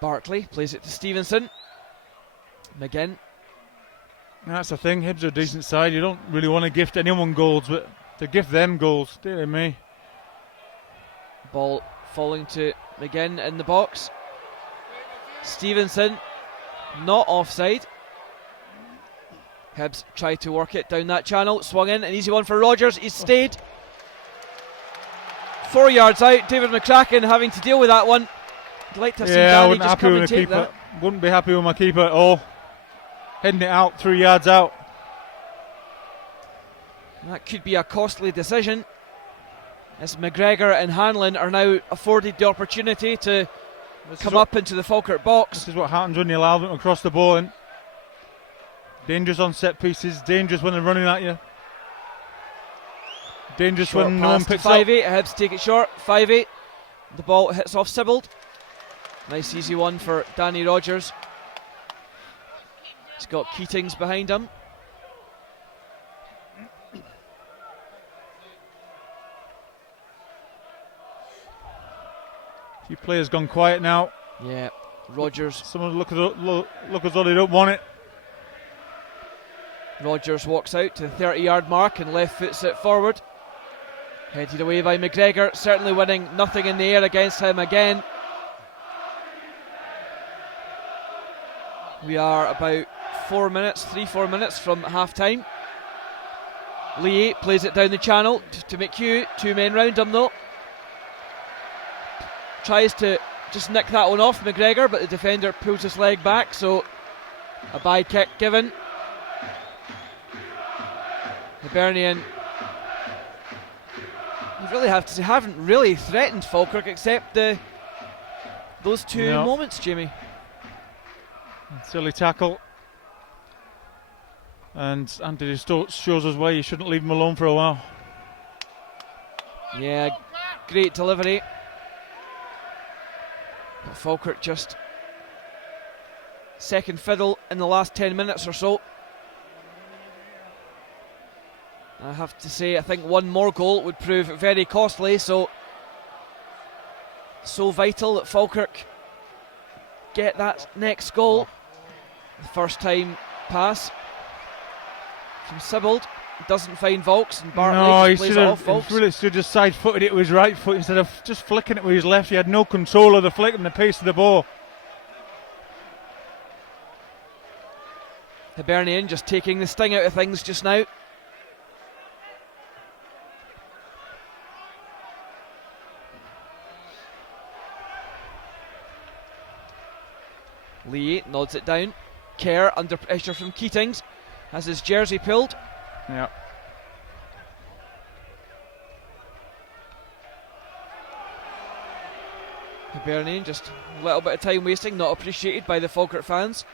Barkley plays it to Stevenson. McGinn. That's the thing, Hibs are a decent side. You don't really want to gift anyone goals, but to gift them goals, dear me. Ball falling to McGinn in the box. Stevenson not offside. Hibs try to work it down that channel. Swung in, an easy one for Rogers. He's stayed. 4 yards out. David McCracken having to deal with that one. I'd like to have seen Danny just come and take that. Wouldn't be happy with my keeper at all. Heading it out 3 yards out. That could be a costly decision, as McGregor and Hanlon are now afforded the opportunity to come up into the Falkirk box. This is what happens when you allow them to cross the ball in. Dangerous on set pieces, dangerous when they're running at you. Dangerous short when no one picks 5-8, Hibs take it short, 5-8. The ball hits off Sibbald. Nice easy one for Danny Rogers. He's got Keatings behind him. A few players gone quiet now. Yeah, Rogers. Someone look as though they don't want it. Rogers walks out to the 30-yard mark and left foots it forward. Headed away by McGregor, certainly winning nothing in the air against him again. We are about 4 minutes, 3-4 minutes from half time. Lee plays it down the channel to McHugh, 2 men round him though. Tries to just nick that one off McGregor, but the defender pulls his leg back, so a bye kick given. Hibernian, you really have to say, haven't really threatened Falkirk except those two moments, Jamie. Silly tackle. And Anthony Stokes shows us why you shouldn't leave him alone for a while. Yeah, great delivery. But Falkirk just second fiddle in the last 10 minutes or so. I have to say, I think one more goal would prove very costly, so vital that Falkirk get that next goal. The first time pass from Sibbald, doesn't find Vaux, and Bartley plays it off Vaux. He really should just side-footed it with his right foot instead of just flicking it with his left. He had no control of the flick and the pace of the ball. Hibernian just taking the sting out of things just now. Lee nods it down. Kerr under pressure from Keatings, has his jersey pulled. Yeah. Hibernian just a little bit of time wasting, not appreciated by the Falkirk fans.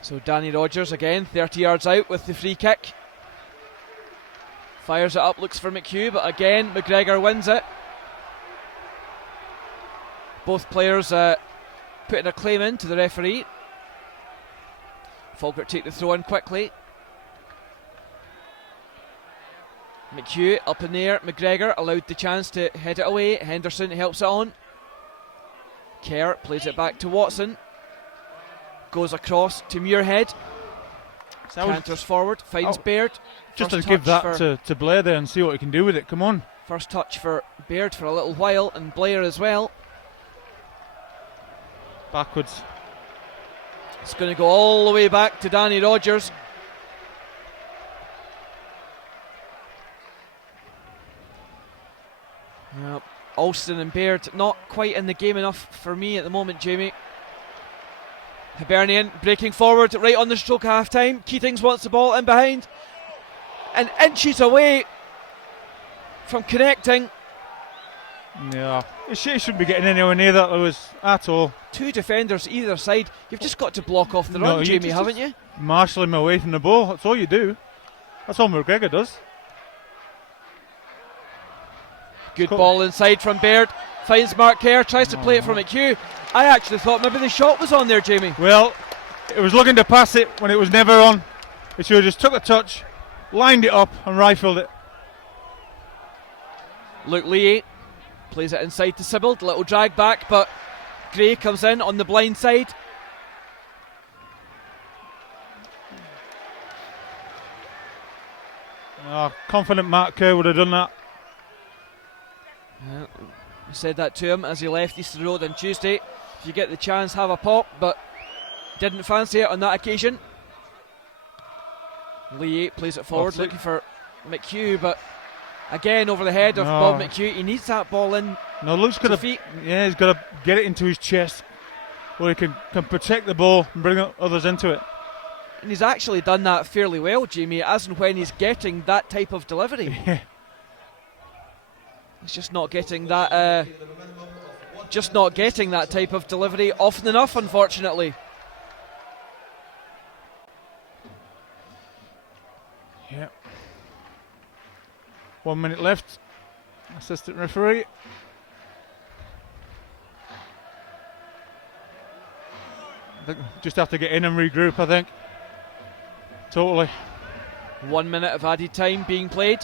So Danny Rogers again, 30 yards out with the free kick. Fires it up, looks for McHugh, but again McGregor wins it. Both players putting a claim in to the referee. Falkirk take the throw in quickly. McHugh up in the air, McGregor allowed the chance to head it away. Henderson helps it on. Kerr plays it back to Watson. Goes across to Muirhead. Canters forward, finds Baird. Just to give that to Blair there and see what he can do with it. Come on. First touch for Baird for a little while, and Blair as well. Backwards. It's going to go all the way back to Danny Rogers. Well, Alston and Baird not quite in the game enough for me at the moment, Jamie. Hibernian breaking forward right on the stroke half time. Keatings wants the ball in behind and inches away from connecting. Yeah, he shouldn't be getting anywhere near that, Lewis, at all. Two defenders either side. You've just got to block off the run, Jamie, haven't you? Marshal him away from the ball. That's all you do. That's all McGregor does. Good ball inside from Baird. Finds Mark Kerr, tries to play it for McHugh. I actually thought maybe the shot was on there, Jamie. Well, it was looking to pass it when it was never on. It should have just took a touch, lined it up and rifled it. Luke Lee plays it inside to Sibbald. Little drag back, but Gray comes in on the blind side. Confident Mark Kerr would have done that. We said that to him as he left Easter Road on Tuesday. If you get the chance, have a pop, but didn't fancy it on that occasion. Lee plays it forward, looking for McHugh, but again over the head of Bob McHugh. He needs that ball in. No, Luke's got to. Yeah, he's got to get it into his chest, where he can protect the ball and bring others into it. And he's actually done that fairly well, Jamie, as and when he's getting that type of delivery. Yeah. He's just not getting that. Just not getting that type of delivery often enough, unfortunately. Yeah. 1 minute left. Assistant referee. I think just have to get in and regroup, I think. Totally. 1 minute of added time being played.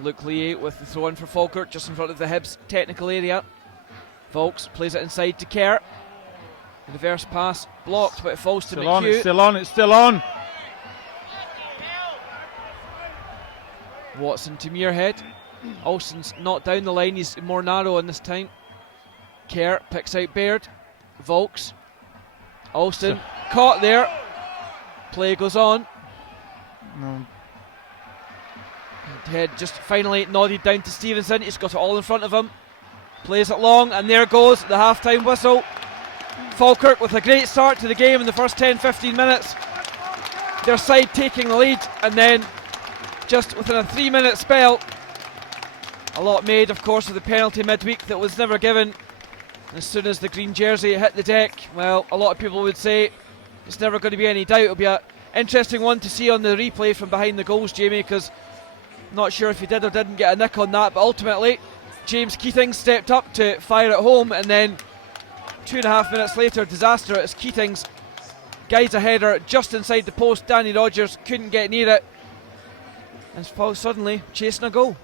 Luke Lee with the throw in for Falkirk, just in front of the Hibs technical area. Volks plays it inside to Kerr. The reverse pass blocked, but it falls to McHugh. It's still on, it's still on. Watson to Muirhead. Alston's not down the line, he's more narrow in this time. Kerr picks out Baird. Volks. Alston caught there. Play goes on. No. Head just finally nodded down to Stevenson. He's got it all in front of him. Plays it long, and there goes the half-time whistle. Falkirk with a great start to the game in the first 10-15 minutes. Their side taking the lead, and then just within a 3-minute spell, a lot made, of course, of the penalty midweek that was never given. As soon as the green jersey hit the deck, well, a lot of people would say it's never going to be any doubt. It'll be an interesting one to see on the replay from behind the goals, Jamie, because not sure if he did or didn't get a nick on that, but ultimately James Keatings stepped up to fire it home, and then 2.5 minutes later, disaster as Keatings guides a header just inside the post. Danny Rogers couldn't get near it, and suddenly chasing a goal.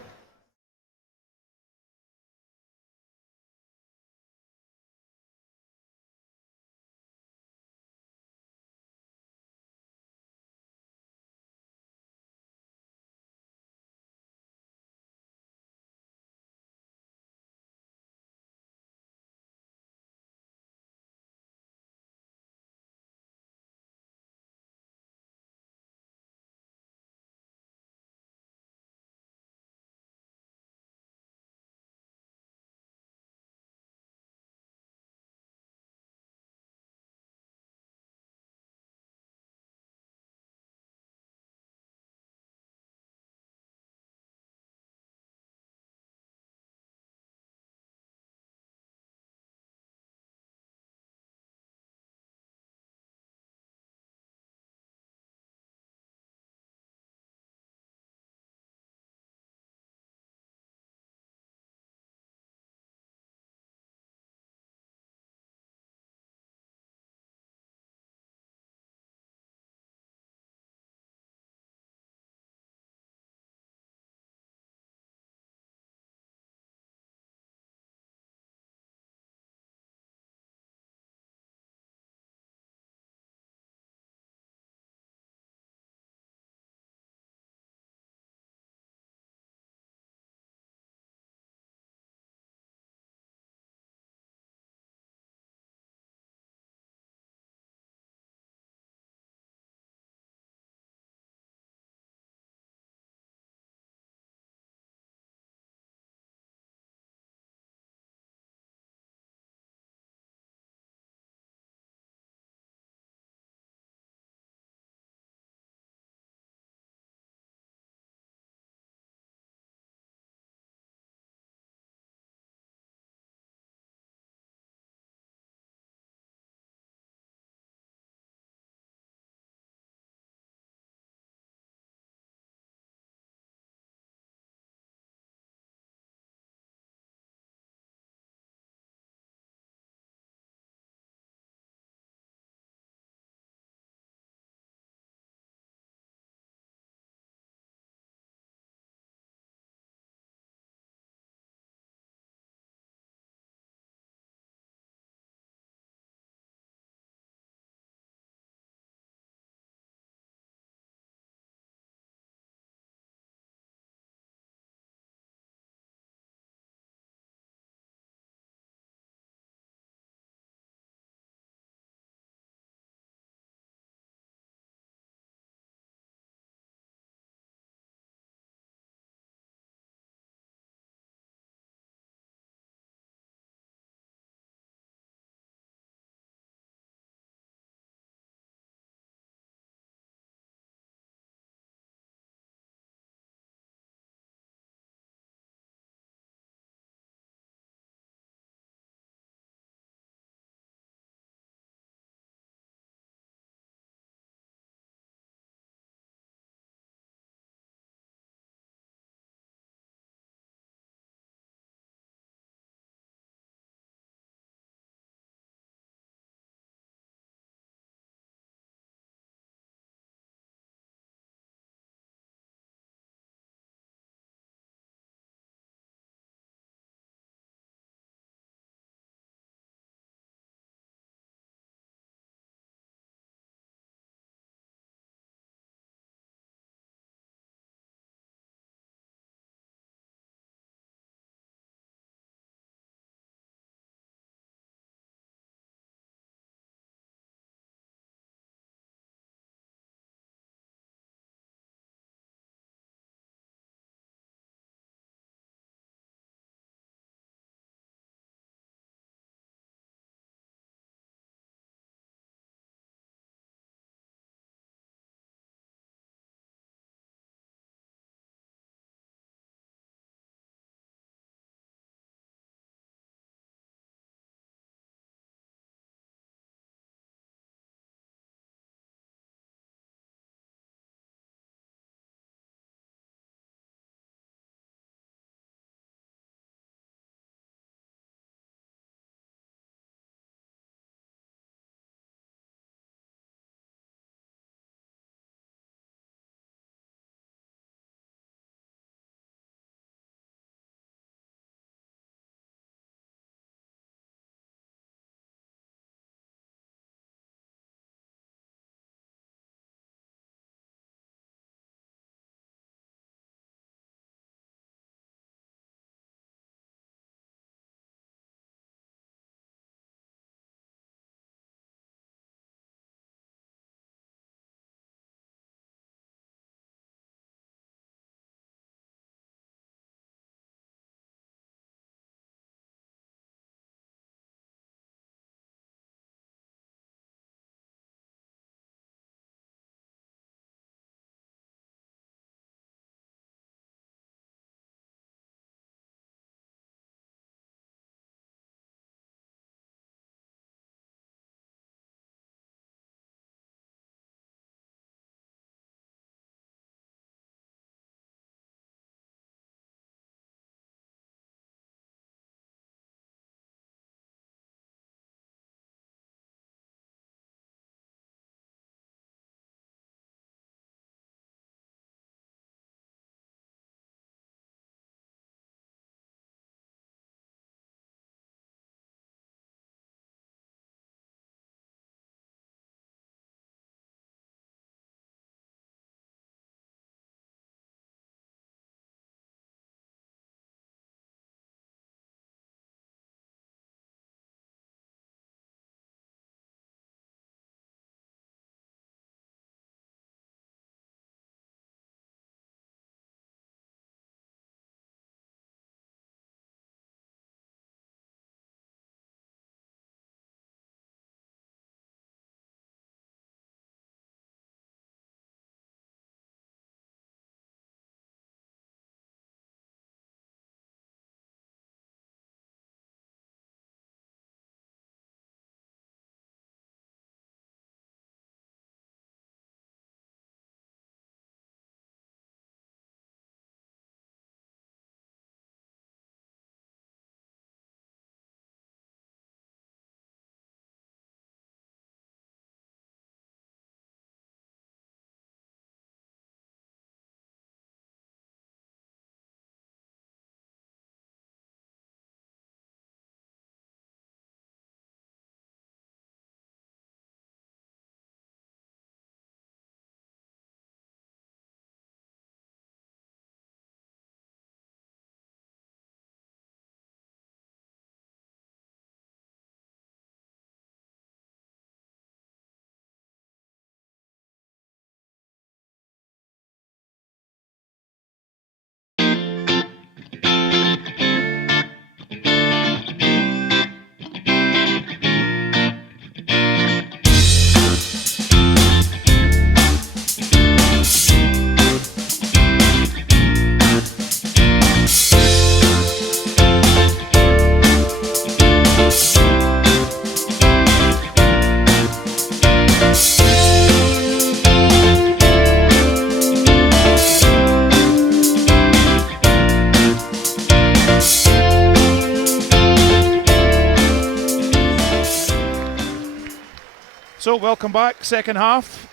welcome back. Second half.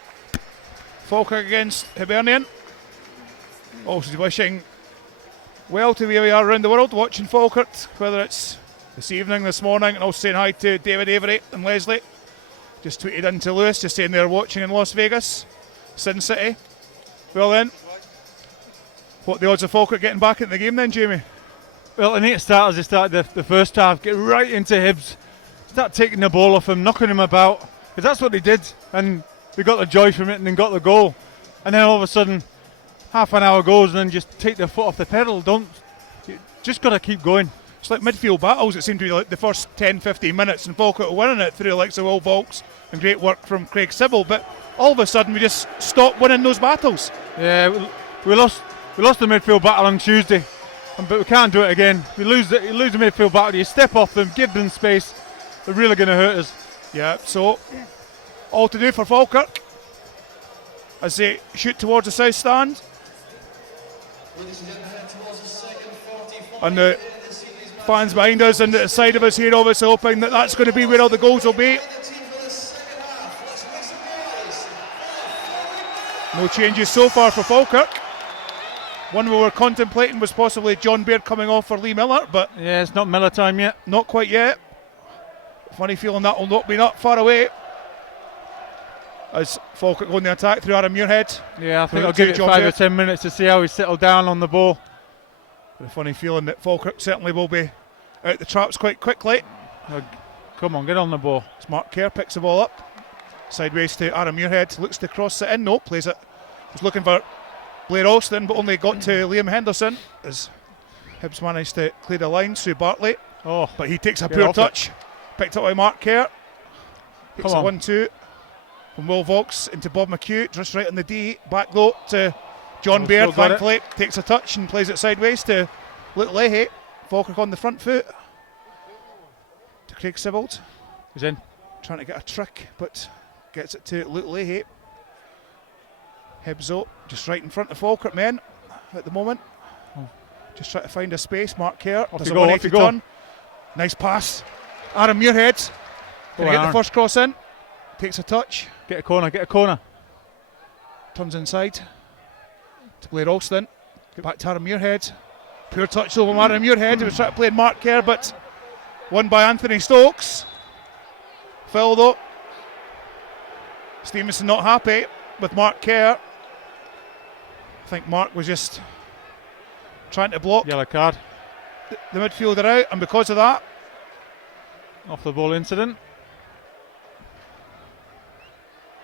Falkirk against Hibernian. Also wishing well to where we are around the world watching Falkirk, whether it's this evening, this morning, and also saying hi to David Avery and Leslie. Just tweeted into Lewis, just saying they're watching in Las Vegas, Sin City. Well then, what are the odds of Falkirk getting back in the game then, Jamie? Well, they need to start as they started the first half, get right into Hibs, start taking the ball off him, knocking him about, because that's what they did, and they got the joy from it and then got the goal. And then all of a sudden, half an hour goes and then just take their foot off the pedal. You just got to keep going. It's like midfield battles, it seemed to be like the first 10-15 minutes, and Falkirk were winning it through the likes of Will Volks and great work from Craig Sybil, but all of a sudden we just stopped winning those battles. Yeah, we lost the midfield battle on Tuesday, but we can't do it again. You lose the midfield battle, you step off them, give them space, they're really going to hurt us. Yeah, so all to do for Falkirk as they shoot towards the south stand. And the fans behind us and the side of us here obviously hoping that that's going to be where all the goals will be. No changes so far for Falkirk. One we were contemplating was possibly John Baird coming off for Lee Miller, but yeah, it's not Miller time yet. Not quite yet. Funny feeling that will not be that far away. As Falkirk go on the attack through Adam Muirhead. Yeah, I think I'll give it 5 or 10 minutes to see how he's settled down on the ball. With a funny feeling that Falkirk certainly will be out the traps quite quickly. Come on, get on the ball. Mark Kerr picks the ball up. Sideways to Adam Muirhead. Looks to cross it in. No, plays it. Was looking for Blair Alston, but only got to Liam Henderson as Hibs managed to clear the line through Bartley. Oh, but he takes a poor touch. Picked up by Mark Kerr. It's a 1-2 from Will Volks into Bob McHugh, just right on the D. Back though to John Baird, thankfully. Takes a touch and plays it sideways to Luke Leahy. Falkirk on the front foot. To Craig Sybold. He's in. Trying to get a trick, but gets it to Luke Leahy. Hibs just right in front of Falkirk men at the moment. Just trying to find a space. Mark Kerr does a 180 turn. Nice pass. Adam Muirhead. Can he get the first cross in? Takes a touch. Get a corner. Turns inside to Blair Alston. Back to Adam Muirhead. Poor touch over Adam Muirhead. He was trying to play Mark Kerr, but won by Anthony Stokes. Phil though. Stevenson not happy with Mark Kerr. I think Mark was just trying to block. Yellow card. The midfielder out, and because of that, off the ball incident.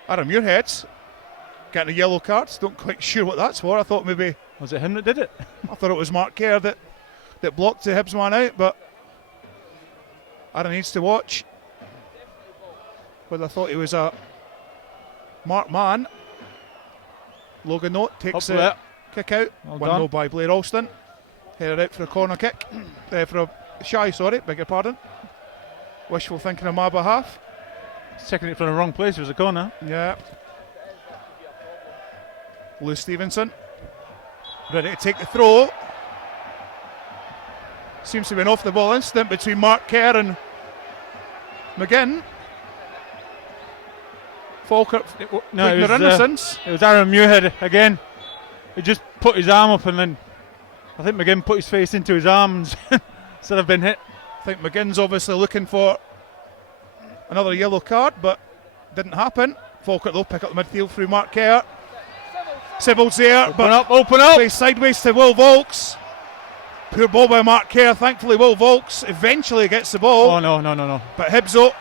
Adam Muirhead's getting a yellow card. Don't quite sure what that's for. I thought maybe was it him that did it? I thought it was Mark Kerr that blocked the Hibs man out, but Adam needs to watch. But I thought he was a marked man. Logan Note takes a kick out. Well 1-0 by Blair Alston. Headed out for a corner kick. For a shy, beg your pardon. Wishful thinking on my behalf. Checking it from the wrong place, it was a corner. Yeah. Lou Stevenson ready to take the throw. Seems to be an off the ball incident between Mark Kerr and McGinn. Falkirk their innocence. It was Aaron Muirhead again. He just put his arm up and then I think McGinn put his face into his arms instead of being hit. I think McGinn's obviously looking for another yellow card, but didn't happen. Falkirk though pick up the midfield through Mark Kerr. Sybil's there, open up. Plays sideways to Will Volks. Poor ball by Mark Kerr. Thankfully Will Volks eventually gets the ball. Oh no. But Hibs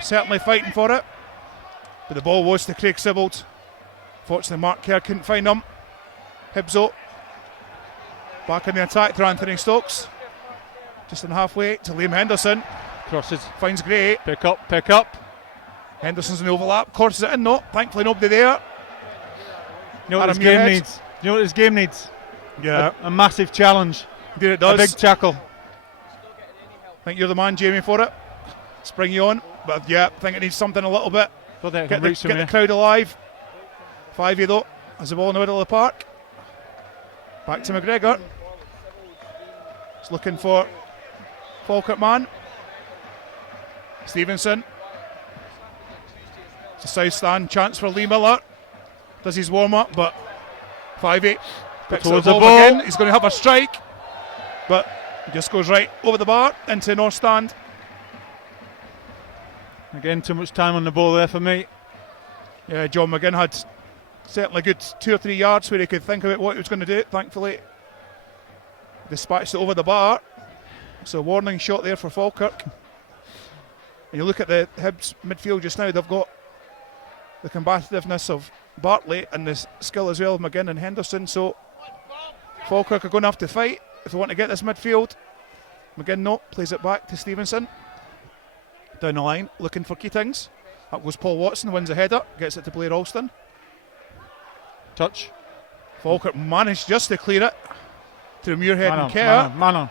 certainly fighting for it. But the ball was to Craig Sybold. Fortunately Mark Kerr couldn't find him. Hibs back in the attack through Anthony Stokes. Just in halfway to Liam Henderson. Crosses. Finds Gray. Pick up. Henderson's in the overlap. Courses it in. No. Thankfully nobody there. You know what this game needs? You know what this game needs? Yeah. A massive challenge. Indeed it does. A big tackle. I think you're the man, Jamie, for it. Spring you on. But yeah, I think it needs something a little bit. Get the crowd alive. 5 though. Has the ball in the middle of the park. Back to McGregor. He's looking for Falkirk man. Stevenson. the south stand. Chance for Lee Miller. Does his warm up, but 5-8 picks up the ball again. He's going to have a strike, but he just goes right over the bar into north stand. Again, too much time on the ball there for me. Yeah, John McGinn had certainly a good 2 or 3 yards where he could think about what he was going to do. Thankfully, dispatched it over the bar. So warning shot there for Falkirk. And you look at the Hibs midfield just now, they've got the combativeness of Bartley and the skill as well of McGinn and Henderson. So Falkirk are going to have to fight if they want to get this midfield. McGinn plays it back to Stevenson. Down the line, looking for Keatings. Up goes Paul Watson, wins a header, gets it to Blair Alston. Touch. Falkirk managed just to clear it through Muirhead and Kerr. Man.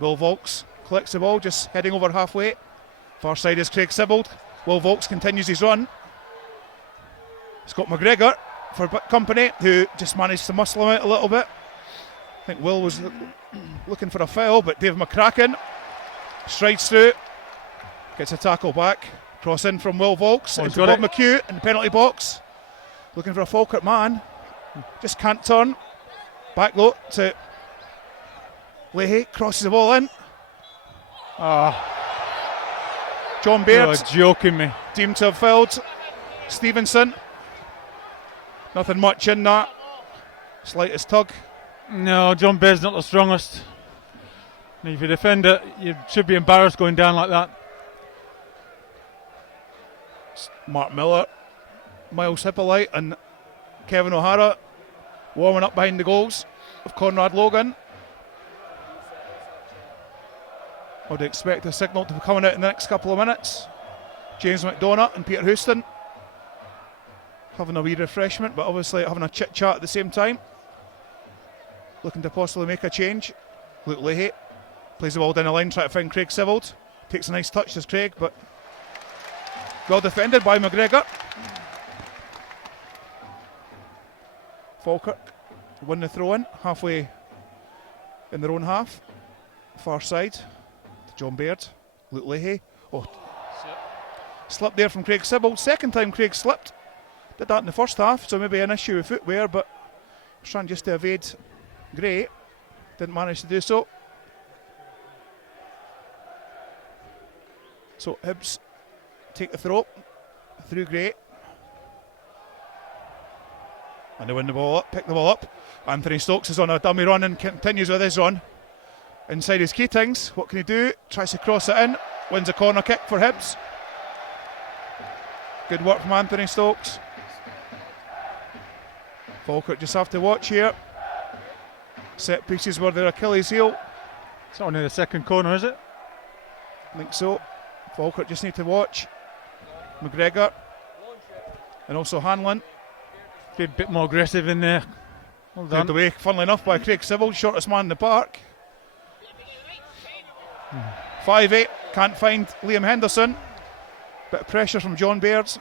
Will Volks collects the ball, just heading over halfway. Far side is Craig Sibbald. Will Volks continues his run. Scott McGregor for company, who just managed to muscle him out a little bit. I think Will was looking for a foul, but Dave McCracken strides through, gets a tackle back. Cross in from Will Volks into Bob McHugh in the penalty box. Looking for a Falkirk man. Just can't turn. Back low to Leahy. Crosses the ball in. John Baird. You're joking me. Deemed to have fouled Stevenson. Nothing much in that. Slightest tug. No, John Baird's not the strongest. And if you defend it, you should be embarrassed going down like that. Mark Miller, Miles Hippolyte and Kevin O'Hara warming up behind the goals of Conrad Logan. I would expect a signal to be coming out in the next couple of minutes. James McDonough and Peter Houston having a wee refreshment, but obviously having a chit chat at the same time. Looking to possibly make a change. Luke Leahy plays the ball down the line, trying to find Craig Sibbald. Takes a nice touch as Craig, but well defended by McGregor. Falkirk win the throw in halfway in their own half. Far side to John Baird. Luke Leahy. Slipped there from Craig Sibbald. Second time Craig slipped. Did that in the first half, so maybe an issue with footwear, but was trying just to evade Gray. Didn't manage to do so. So Hibs take the throw through Gray. And they win the ball up, pick the ball up. Anthony Stokes is on a dummy run and continues with his run. Inside his Keatings. What can he do? Tries to cross it in. Wins a corner kick for Hibs. Good work from Anthony Stokes. Falkirk just have to watch here. Set pieces were their Achilles heel. It's not only the second corner, is it? I think so. Falkirk just need to watch. McGregor and also Hanlon. Be a bit more aggressive in there. Well done. Cleared away, funnily enough, by Craig Sibbald, shortest man in the park. 5-8, can't find Liam Henderson. Bit of pressure from John Baird.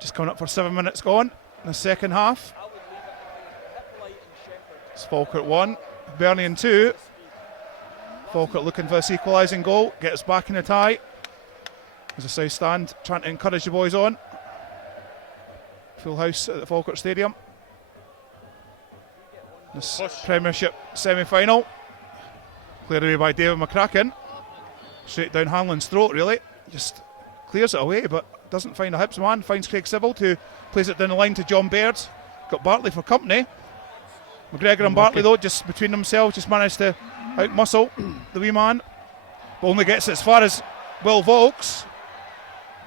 Just coming up for 7 minutes gone in the second half. It's Falkirk 1, Hibernian 2. Falkirk looking for this equalising goal, gets back in the tie. There's a south stand trying to encourage the boys on. Full house at the Falkirk Stadium. This Premiership semi-final. Cleared away by David McCracken. Straight down Hanlon's throat, really. Just clears it away, but doesn't find a Hibs man. Finds Craig Sibbald, who plays it down the line to John Baird. Got Bartley for company. McGregor and Bartley, though, just between themselves, just managed to out-muscle the wee man. But only gets it as far as Will Volks.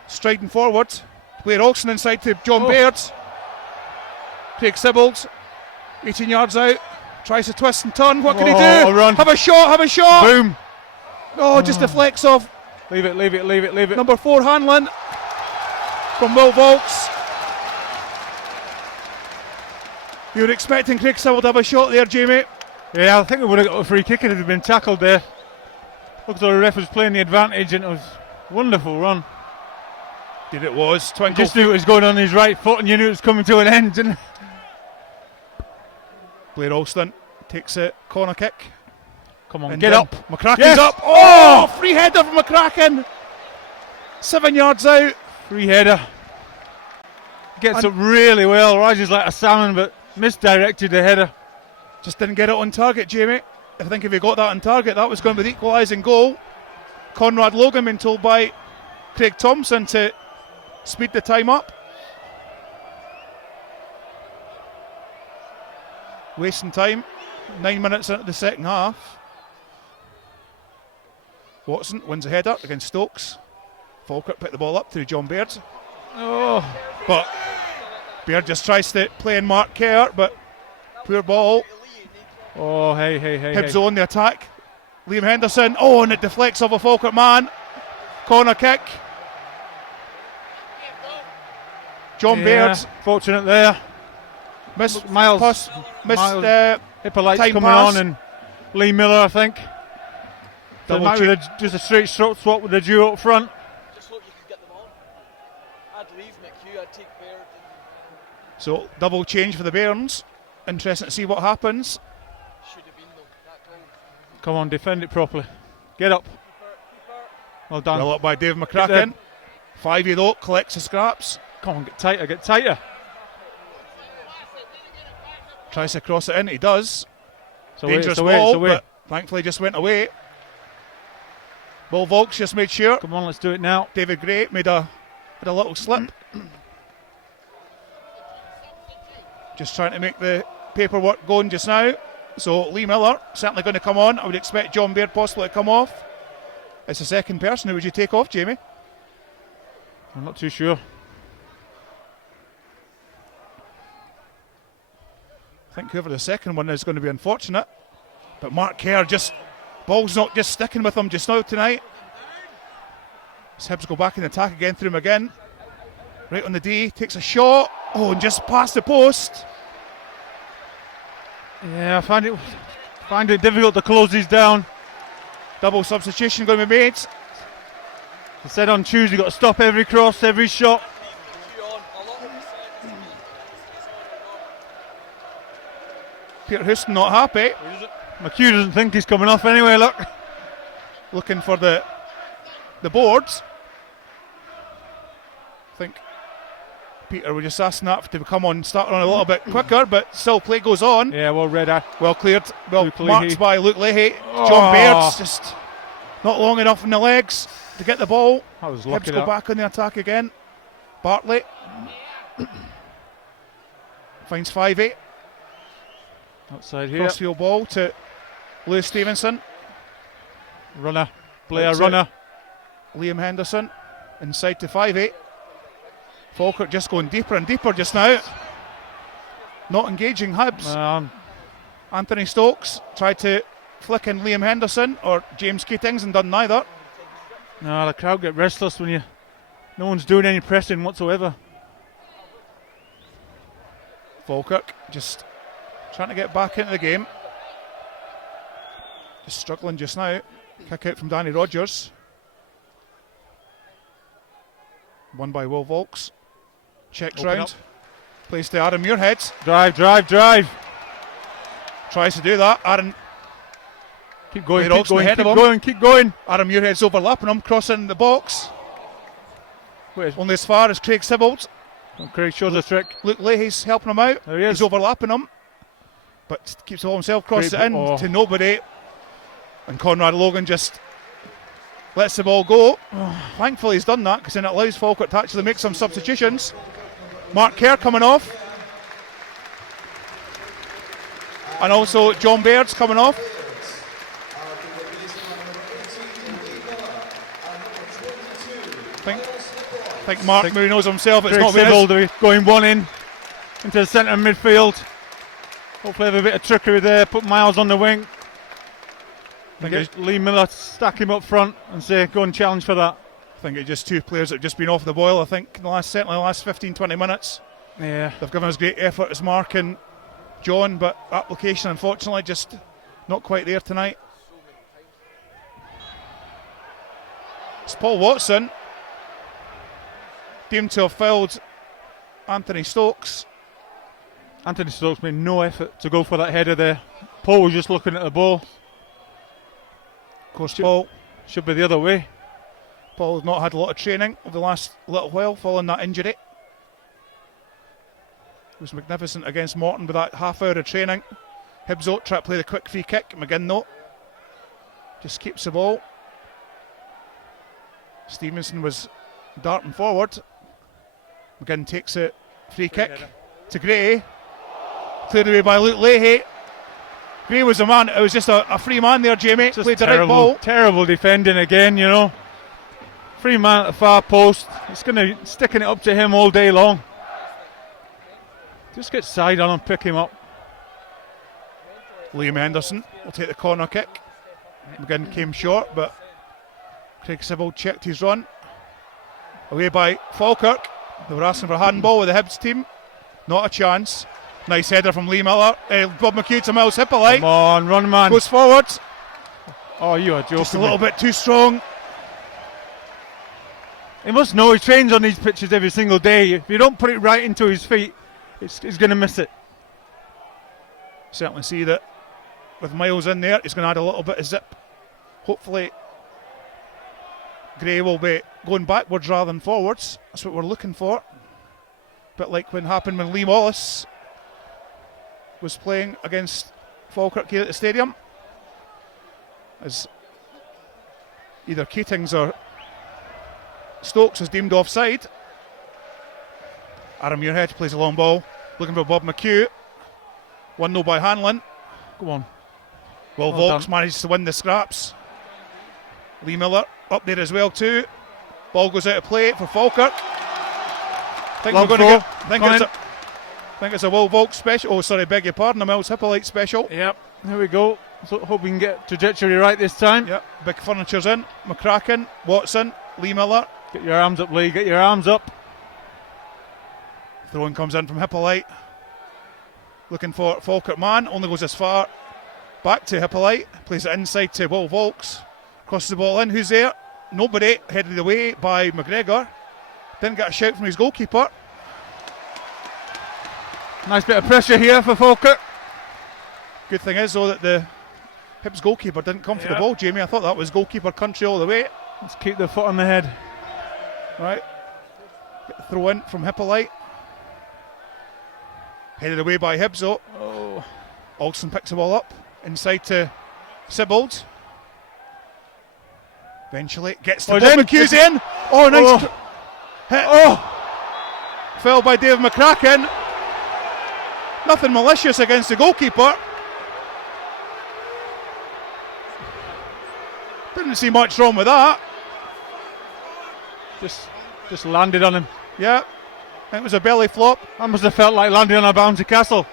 Striding forward. Blair Olsen inside to John Baird. Craig Sibbald, 18 yards out. Tries to twist and turn. What can he do? Run. Have a shot. Boom. Oh, just deflects off. Leave it. Number 4, Hanlon. From Will Volks. You were expecting Craig Sibbald to have a shot there, Jamie. Yeah, I think we would have got a free kick if it had been tackled there. Looked like the ref was playing the advantage, and it was a wonderful run. Did it was. You just knew it was going on his right foot, and you knew it was coming to an end, didn't it? Blair Alston takes a corner kick. Come on, And get then up. McCracken's Yes! up. Oh, free header from McCracken. 7 yards out. Free header. Gets up really well, rises like a salmon, but misdirected the header. Just didn't get it on target, Jamie. I think if he got that on target, that was going to be the equalising goal. Conrad Logan been told by Craig Thompson to speed the time up. Wasting time. 9 minutes into the second half. Watson wins a header against Stokes. Falkirk picked the ball up through John Baird. Oh, But Baird just tries to play in Mark Kerr, but poor ball. oh, hey. Hibs on the attack. Liam Henderson. Oh, and it deflects off a Falkirk man. Corner kick. John Baird fortunate there. missed Miles. pass, missed Miles. Hippolyte's time coming pass. on, and Lee Miller, I think. So it Double might be just a straight swap with the duo up front. Just hope you can get them on. I'd leave McHugh, I'd take Baird. So double change for the Bairns. Interesting to see what happens. Should have been though, that goal. Come on, defend it properly. Get up. Well done. Well up by Dave there. McCracken. 5 though, collects the scraps. Come on, get tighter. Tries to cross it in, he does. It's away, Dangerous it's away, ball, it's away. but thankfully just went away. Bull Volks just made sure. Come on, let's do it now. David Gray had a little slip. Just trying to make the paperwork going just now. So Lee Miller certainly going to come on. I would expect John Baird possibly to come off. It's the second person. Who would you take off, Jamie? I'm not too sure. I think whoever the second one is going to be unfortunate. But Mark Kerr ball's not just sticking with him just now tonight. As Hibs go back in attack again through him again. Right on the D, takes a shot. Oh, and just past the post. Yeah, I find it difficult to close these down. Double substitution going to be made. I said on Tuesday, you've got to stop every cross, every shot. Peter Houston not happy. McHugh doesn't think he's coming off anyway, look. Looking for the boards. I think Peter was just asking that to come on, start on a little bit quicker, but still play goes on. Yeah, well read. Well cleared, well Luke marked Leahy. by Luke Leahy. Oh. John Baird's just not long enough in the legs to get the ball. I was Hibs lucky go that. back on the attack again. Bartley finds 5-8. Outside here. Crossfield ball to Lewis Stevenson. Runner. Blair Outside. runner. Liam Henderson inside to 5-8. Falkirk just going deeper and deeper just now. Not engaging Hibs. Anthony Stokes tried to flick in Liam Henderson or James Keatings and done neither. No, the crowd get restless when no one's doing any pressing whatsoever. Falkirk just trying to get back into the game. Just struggling just now. Kick out from Danny Rogers. Won by Will Volks. Checks Open round. up. Plays to Adam Muirhead. Drive. Tries to do that. Aaron Keep going, Played Oxman ahead keep going. Adam Muirhead's overlapping him, crossing the box. Wait, Only as far as Craig Sibbald. Craig shows a trick. Luke Leahy's helping him out. There he is. He's overlapping him. But keeps it all himself, crosses Great it in ball. Oh. to nobody. And Conrad Logan just lets the ball go. Thankfully he's done that, because then it allows Falkirk to actually make some substitutions. Mark Kerr coming off. And also John Baird's coming off. I think Mark Moore knows himself it's Craig not been his. Sibbald going one into the centre midfield. Hopefully have a bit of trickery there. Put Miles on the wing. Get Lee Miller stack him up front and say go and challenge for that. I think it's just two players that have just been off the boil. I think certainly the last 15-20 minutes. Yeah. They've given us great effort as Mark and John, but application unfortunately just not quite there tonight. It's Paul Watson, deemed to have fouled Anthony Stokes. Anthony Stokes made no effort to go for that header there. Paul was just looking at the ball. course, Paul should be the other way. Paul's not had a lot of training over the last little while following that injury. It was magnificent against Morton with that half hour of training. Hibs out, try to play the quick free kick. McGinn though just keeps the ball. Stevenson was darting forward. McGinn takes it, free kick to Gray. Cleared away by Luke Leahy. Gray was the man. It was just a free man there, Jamie. Just played the right ball. Terrible defending again, you know. Free man at the far post. It's going to sticking it up to him all day long. Just get side on and pick him up. Liam Henderson will take the corner kick. McGinn came short, but Craig Sibbald checked his run. Away by Falkirk. They were asking for a handball with the Hibs team. Not a chance. Nice header from Lee Miller. Bob McHugh to Miles Hippolyte. Come on, run man. Goes forward. Oh, you are joking. Just a little bit too strong. He must know he trains on these pitches every single day. If you don't put it right into his feet, he's going to miss it. Certainly see that with Miles in there, he's going to add a little bit of zip. Hopefully Gray will be going backwards rather than forwards. That's what we're looking for. Bit like what happened when Lee Wallace was playing against Falkirk here at the stadium. As either Keatings or Stokes is deemed offside. Aaron Muirhead plays a long ball, looking for Bob McHugh. 1-0 by Hanlon. Go on. Will Well Volks manages to win the scraps. Lee Miller up there as well too. Ball goes out of play for Falkirk. I think it's a Will Volks special. Oh, sorry, beg your pardon, a Miles Hippolyte special. Yep, there we go. So hope we can get trajectory right this time. Yep, big furniture's in. McCracken, Watson, Lee Miller. Get your arms up, Lee. Get your arms up. Throw-in comes in from Hippolyte. Looking for Falkirk man. Only goes as far. Back to Hippolyte. Plays it inside to Will Volks. Crosses the ball in. Who's there? Nobody. Headed away by McGregor. Didn't get a shout from his goalkeeper. Nice bit of pressure here for Falkirk. Good thing is though that the Hibs goalkeeper didn't come for the ball, Jamie. I thought that was goalkeeper country all the way. Let's keep the foot on the head. Right. Get the throw in from Hippolyte. Headed away by Hibs though. Oh. Alston picks the ball up. Inside to Sibbald. Eventually gets the ball. McHugh's in. Oh, nice. Hit. Oh. Fell by David McCracken. Nothing malicious against the goalkeeper. Didn't see much wrong with that. Just landed on him. Yeah. It was a belly flop. I must have felt like landing on a bouncy castle.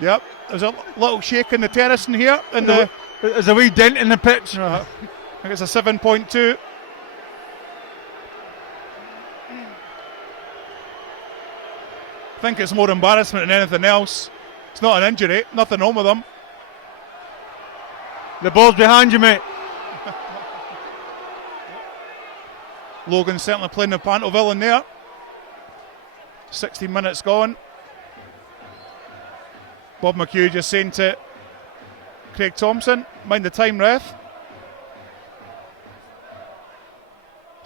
Yep. There's a little shake in the terrace in here. There's a wee dent in the pitch. I think it's a 7.2. I think it's more embarrassment than anything else. It's not an injury. Nothing wrong with them. The ball's behind you, mate. Logan certainly playing the panto villain there. 16 minutes gone. Bob McHugh just saying to Craig Thompson, mind the time, ref.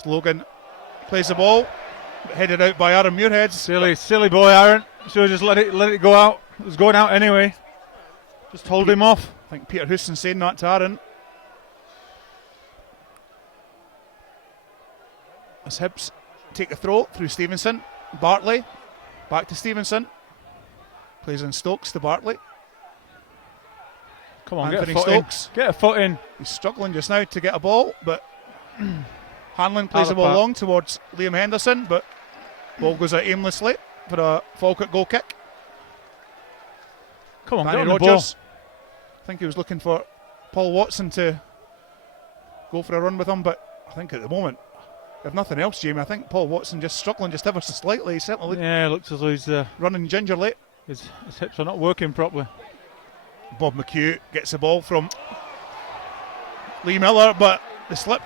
Logan plays the ball, headed out by Aaron Muirhead. Silly boy, Aaron. Should have just let it go out. It was going out anyway. Just hold him off. I think Peter Houston saying that to Aaron. As Hibs take a throw through Stevenson. Bartley, back to Stevenson. Plays in Stokes to Bartley. Come on, Anthony get a foot Stokes. in. Get a foot in. He's struggling just now to get a ball, but Hanlon plays the ball long towards Liam Henderson, but ball goes out aimlessly for a Falkirk goal kick. Come on, Danny get on the Rogers. ball. I think he was looking for Paul Watson to go for a run with him, but I think at the moment, if nothing else, Jamie, I think Paul Watson just struggling just ever so slightly. He certainly looks as though he's running gingerly. His hips are not working properly. Bob McHugh gets the ball from Lee Miller, but the slip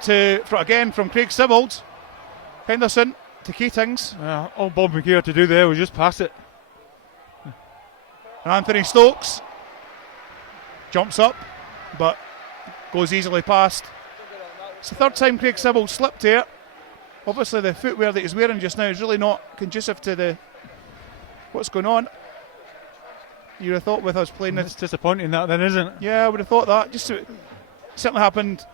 again from Craig Sibbald. Henderson to Keatings. All Bob McHugh had to do there was just pass it. And Anthony Stokes jumps up, but goes easily past. It's the third time Craig Sybil slipped here. Obviously the footwear that he's wearing just now is really not conducive to what's going on. You would have thought with us playing It's disappointing that then, isn't it? Yeah, I would have thought that. Certainly happened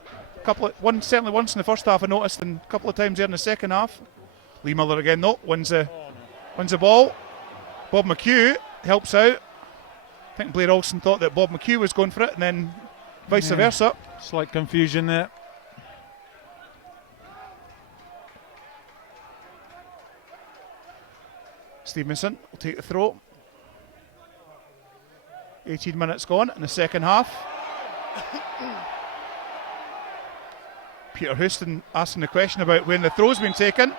certainly once in the first half I noticed, and a couple of times there in the second half. Lee Miller again though, wins the ball. Bob McHugh helps out. I think Blair Olsen thought that Bob McHugh was going for it, and then vice versa. Slight confusion there. Stevenson will take the throw. 18 minutes gone in the second half. Peter Houston asking the question about when the throw's been taken.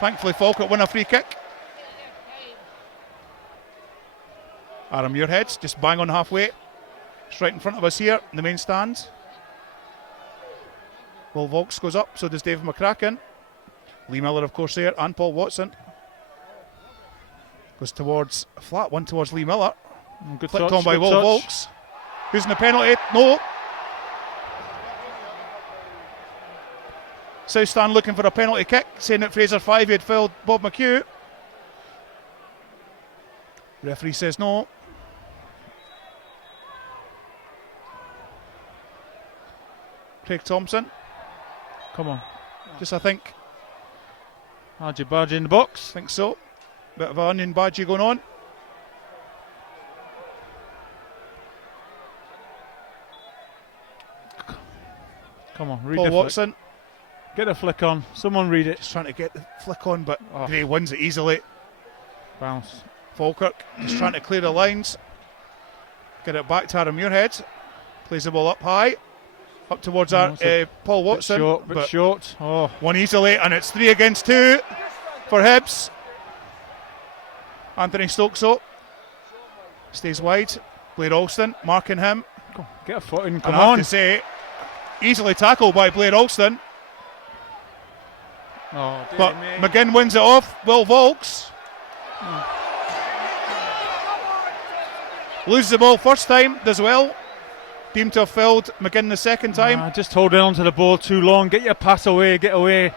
Thankfully Falkirk win a free kick. Aaron Muirhead's just bang on halfway. It's right in front of us here in the main stand. Will Volks goes up, so does David McCracken. Lee Miller of course there, and Paul Watson. Goes towards a flat one towards Lee Miller. Good Flicked touch, on by good Will touch. Volks. Who's in the penalty? No. South Stand looking for a penalty kick, saying that Fraser Five had fouled Bob McHugh. Referee says no. Craig Thompson. Come on. Just I think Argy Bargy in the box. think so. Bit of an onion badgie going on. Come on, read Paul the flick. Watson Get a flick on. Someone read it. just trying to get the flick on, but Oh. Gray wins it easily. Bounce. Falkirk just trying to clear the lines. Get it back to Aaron Muirhead. Plays the ball up high. Up towards our Paul Watson. Bit short. Oh, One easily, and it's 3 against 2 for Hibs. Anthony Stokes up. Stays wide. Blair Alston marking him. get a foot in. And Come I have on. to say, easily tackled by Blair Alston. Oh, dear But me. McGinn wins it off. Will Volks loses the ball first time, does well. Deemed to have fouled McGinn the second time. Just holding on to the ball too long. Get your pass away. Get away.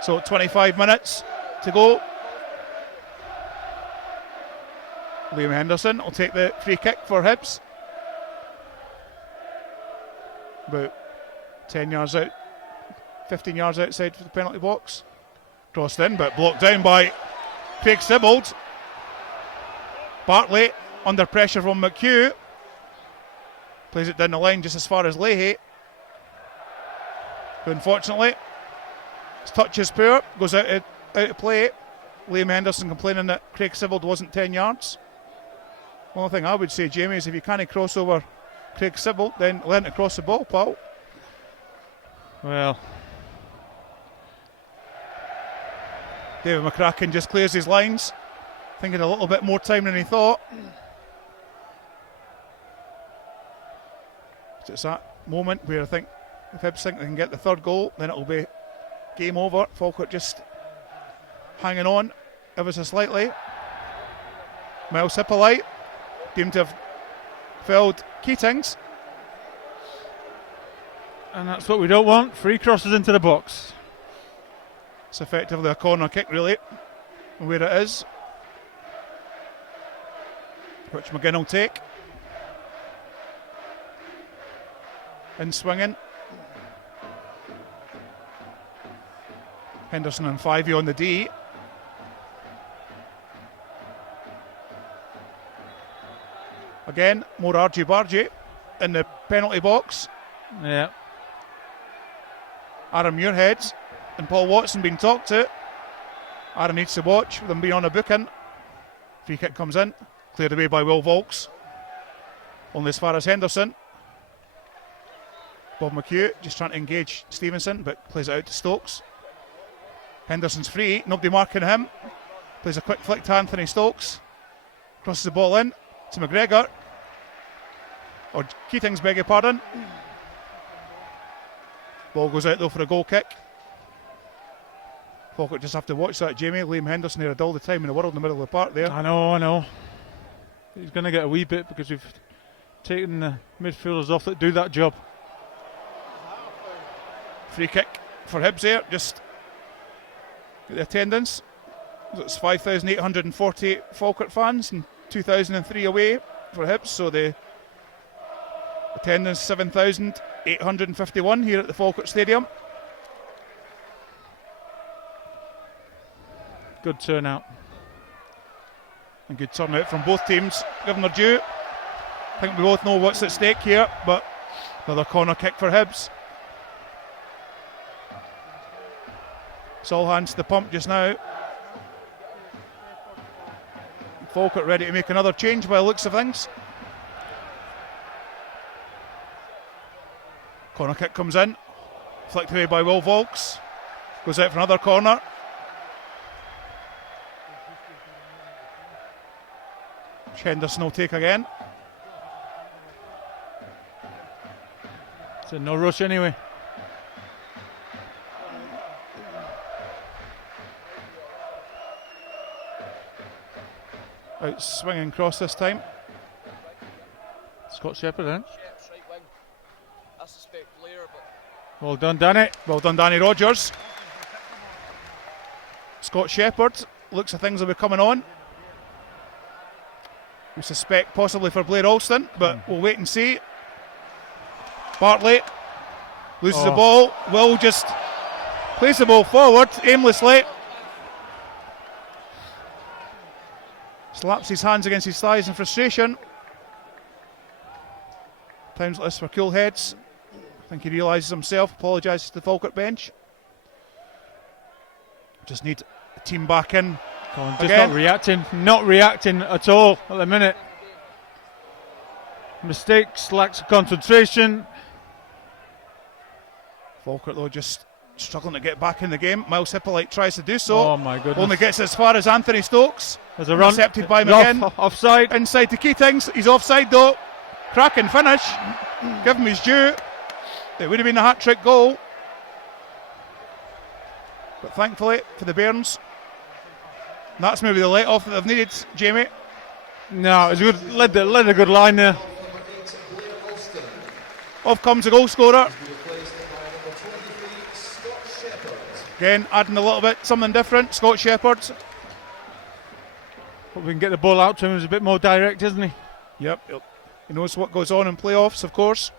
So 25 minutes to go. Liam Henderson will take the free kick for Hibs. About 10 yards out, 15 yards outside for the penalty box. Crossed in, but blocked down by Craig Sibbald. Bartley under pressure from McHugh. Plays it down the line just as far as Leahy. Who unfortunately, his touch is poor, goes out of play. Liam Henderson complaining that Craig Sibbald wasn't 10 yards. One thing I would say, Jamie, is if you can't cross over Craig Sibbald, then learn to cross the ball, pal. Well, David McCracken just clears his lines, thinking a little bit more time than he thought. But it's that moment where I think if Hibs think they can get the third goal, then it'll be game over. Falkirk just hanging on ever so slightly. Miles Hippolyte deemed to have fouled Keatings. and that's what we don't want. Free crosses into the box. It's effectively a corner kick, really, where it is, which McGinn will take. In swinging. Henderson and Fivey on the D. Again, more argy-bargy in the penalty box. Yeah. Aaron Muirhead and Paul Watson being talked to. Aaron needs to watch them being on a booking. Free kick comes in, cleared away by Will Volks. Only as far as Henderson. Bob McHugh just trying to engage Stevenson, but plays it out to Stokes. Henderson's free, nobody marking him. Plays a quick flick to Anthony Stokes. Crosses the ball in to McGregor. Or Keatings, beg your pardon. Ball goes out though for a goal kick. Falkirk just have to watch that, Jamie. Liam Henderson had all the time in the world in the middle of the park there. I know. He's going to get a wee bit because we've taken the midfielders off that do that job. Free kick for Hibs here, just get the attendance. It's 5,840 Falkirk fans and 2,003 away for Hibs, so the attendance 7,851 here at the Falkirk Stadium. Good turnout. And good turnout from both teams, given their due. I think we both know what's at stake here, but another corner kick for Hibs. It's all hands to the pump just now. Falkirk ready to make another change by the looks of things. Corner kick comes in, flicked away by Will Volks. Goes out for another corner. Henderson will take again. It's a no rush anyway. Out swinging cross this time. Scott Shepherd, then. Shep's right wing. I suspect Blair, but Well done, Danny. Well done, Danny Rogers. Scott Shepherd. Looks like things will be coming on. We suspect possibly for Blair Alston, but we'll wait and see. Bartley loses the ball. Will just plays the ball forward aimlessly. Slaps his hands against his thighs in frustration. Times like this for cool heads. I think he realises himself, apologises to the Falkirk bench. Just need the team back in. Just again. not reacting at all at the minute. Mistakes, lacks of concentration. Falkirk though just struggling to get back in the game. Miles Hippolyte tries to do so. Oh my goodness. Only gets as far as Anthony Stokes. There's a run. Intercepted by McGinn. Offside. Inside to Keatings. He's offside though. Cracking finish. Give him his due. It would have been a hat-trick goal. But thankfully for the Bairns, that's maybe the let-off that they've needed, Jamie. No, it was good. Led a good line there. Off comes the goal scorer. Again, adding a little bit, something different. Scott Shepherd. Hope we can get the ball out to him. He's a bit more direct, isn't he? Yep, he knows what goes on in playoffs, of course.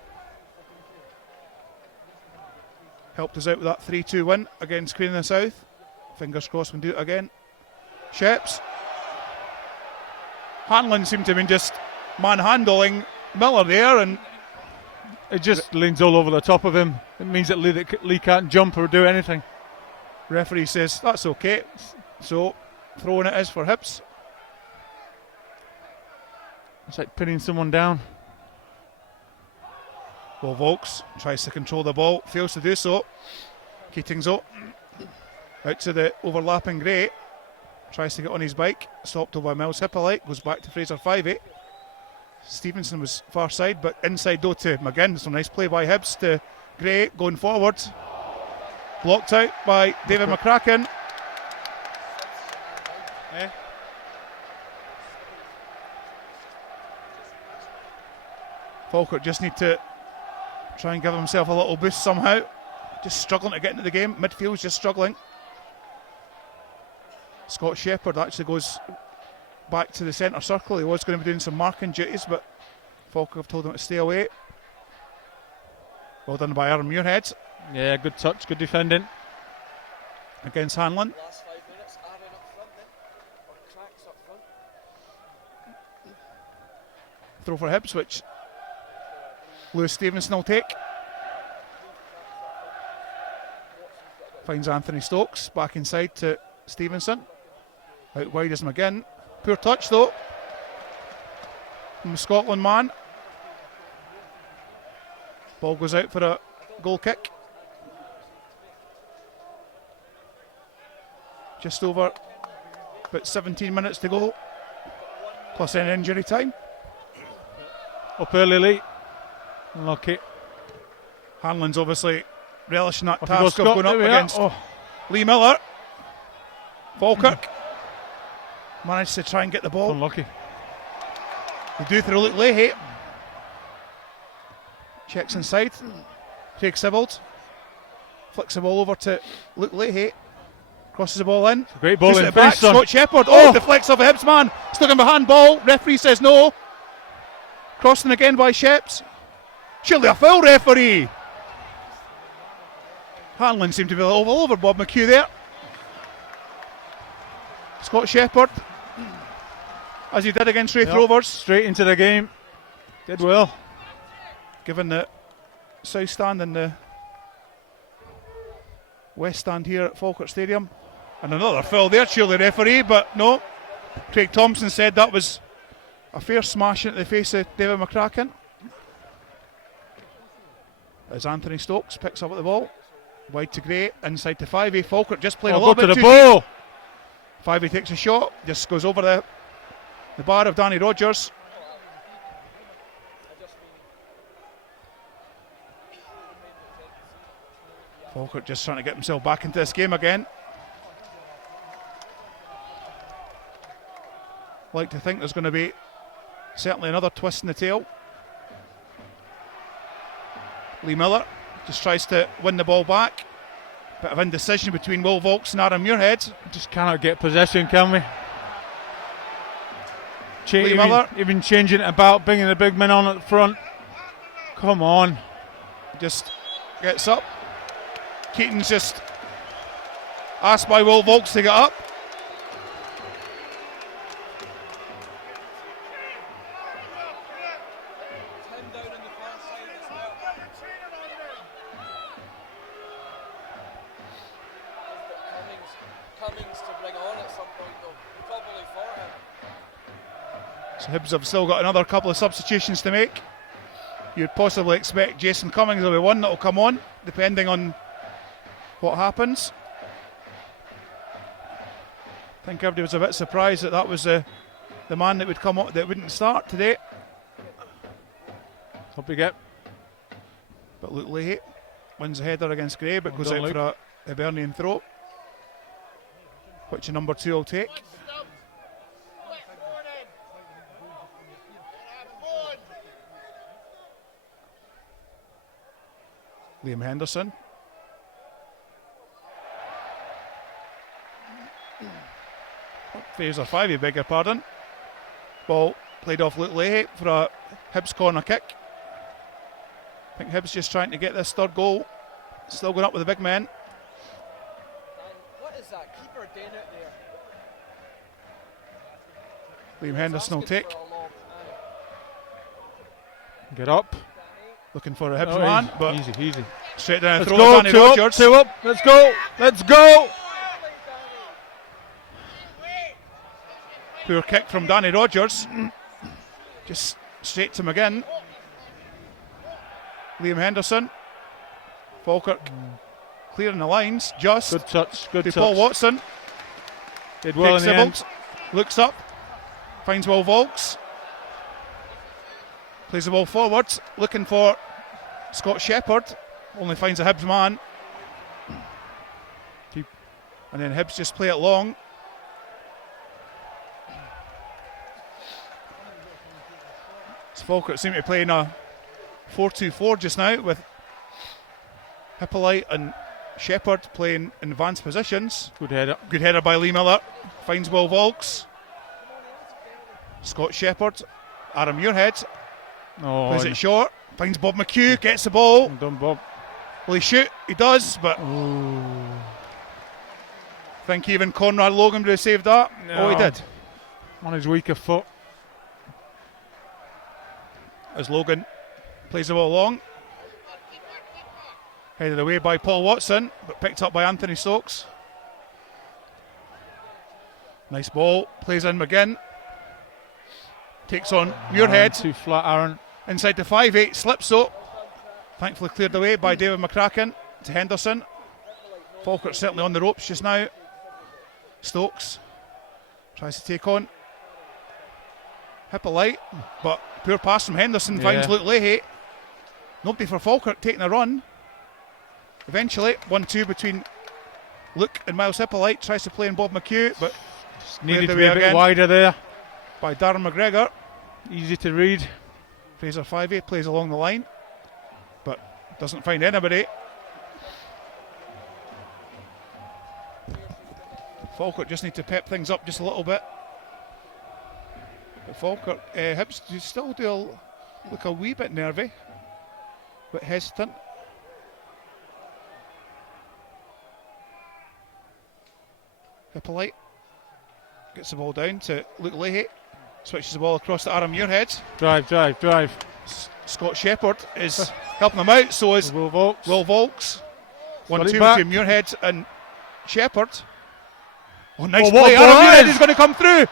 Helped us out with that 3-2 win against Queen of the South. Fingers crossed we can do it again. Sheps. Hanlon seemed to have been just manhandling Miller there, and it just leans all over the top of him. It means that Lee can't jump or do anything. Referee says that's okay. So throwing it is for Hibs. It's like pinning someone down. Well, Volks tries to control the ball, fails to do so. Keatings out to the overlapping Gray. Tries to get on his bike, stopped over by Miles Hippolyte, goes back to Fraser 5-8. Stevenson was far side, but inside though to McGinn. So nice play by Hibs to Gray going forward. Blocked out by David McCracken. Falkirk just need to try and give himself a little boost somehow. Just struggling to get into the game. Midfield's just struggling. Scott Shepherd actually goes back to the centre circle. He was going to be doing some marking duties, but Falkirk have told him to stay away. Well done by Aaron Muirhead. Yeah, good touch, good defending. Against Hanlon. last 5 minutes, Aaron up front then, or cracks up front. Throw for Hibs, which Lewis Stevenson will take. Finds Anthony Stokes back inside to Stevenson. Out wide is McGinn. Poor touch though from the Scotland man. Ball goes out for a goal kick. Just over about 17 minutes to go, plus an injury time. Up early, Lee. Unlucky. Hanlon's obviously relishing that Off he goes, task of Scott. going up There we are. against Lee Miller. Falkirk managed to try and get the ball. Unlucky. They do through Luke Leahy. Checks inside. Craig Sibbald flicks the ball over to Luke Leahy. Crosses the ball in. Great ball in it back. face, son. Scott Shepherd. Oh, deflects off a Hibs man. Stuck him behind ball. Referee says no. Crossing again by Sheps. Surely a foul, referee. Hanlon seemed to be all over Bob McHugh there. Scott Shepherd, as he did against Wraith Rovers. Straight into the game. Did well. Given the south stand and the west stand here at Falkirk Stadium. And another foul there, surely referee, but no. Craig Thompson said that was a fair smash into the face of David McCracken. As Anthony Stokes picks up at the ball. Wide to Gray, inside to Fivey. Falkirk just playing a little bit to the too ball. deep. Fivey takes a shot, just goes over the bar of Danny Rogers. Falkirk just trying to get himself back into this game again. Like to think there's going to be certainly another twist in the tail. Lee Miller just tries to win the ball back. Bit of indecision between Will Vaulks and Aaron Muirhead. Just cannot get possession, can we? Lee Miller. Even changing it about, bringing the big men on at the front. Come on. Just gets up. Keaton's just asked by Will Vaulks to get up. So Hibs have still got another couple of substitutions to make. You'd possibly expect Jason Cummings will be one that will come on, depending on what happens. I think everybody was a bit surprised that was the man that would come up that wouldn't start today. Hope we get. But Luke Leahy wins a header against Gray, but goes out for a Hibernian throw, which a number 2 will take. Liam Henderson. Fraser Fivey, beg your pardon. Ball played off Luke Leahy for a Hibs corner kick. I think Hibs just trying to get this third goal. Still going up with the big men. What is that keeper doing out there? Liam Henderson will take. Get up. Looking for a Hibs man, but easy. Straight down a Let's throw go, to Danny Rogers. Two up. Let's go. Poor kick from Danny Rogers. Just straight to him again. Liam Henderson. Falkirk clearing the lines. Just Good touch. to Paul Watson. Did well in the end. Looks up. Finds Will Vaulks. Plays the ball forward. Looking for Scott Shepherd. Only finds a Hibs man. And then Hibs just play it long. Falkirk seem to be playing a 4-2-4 just now, with Hippolyte and Shepherd playing in advanced positions. Good header. Good header by Lee Miller. Finds Will Vaulks. Scott Shepherd. Aaron Muirhead. Plays it short. Finds Bob McHugh. Gets the ball. Well done, Bob. Will he shoot? He does, but I think even Conrad Logan would have saved that. No. Oh, he did. On his weaker foot. As Logan plays the ball long. Headed away by Paul Watson, but picked up by Anthony Stokes. Nice ball. Plays in McGinn. Takes on Muirhead. Too flat, Aaron. Inside the 5-8. Slips though. Thankfully cleared away by David McCracken to Henderson. Falkirk certainly on the ropes just now. Stokes tries to take on Hippolyte, but poor pass from Henderson. Finds Luke Leahy. Nobody for Falkirk taking a run. Eventually 1-2 between Luke and Miles Hippolyte tries to play in Bob McHugh, but Needed to be a bit wider there. By Darren McGregor. Easy to read. Fraser Fivey plays along the line, but doesn't find anybody. Falkirk just need to pep things up just a little bit. But Falkirk, Hibs still do look a wee bit nervy, but hesitant. Hippolyte gets the ball down to Luke Leahy, switches the ball across to Aaron Muirhead. Drive. Scott Shepherd is helping them out, so is Will Volks. Will Volks. 1-2 between Muirhead and Shepherd. Oh, nice play. Aaron Muirhead is going to come through.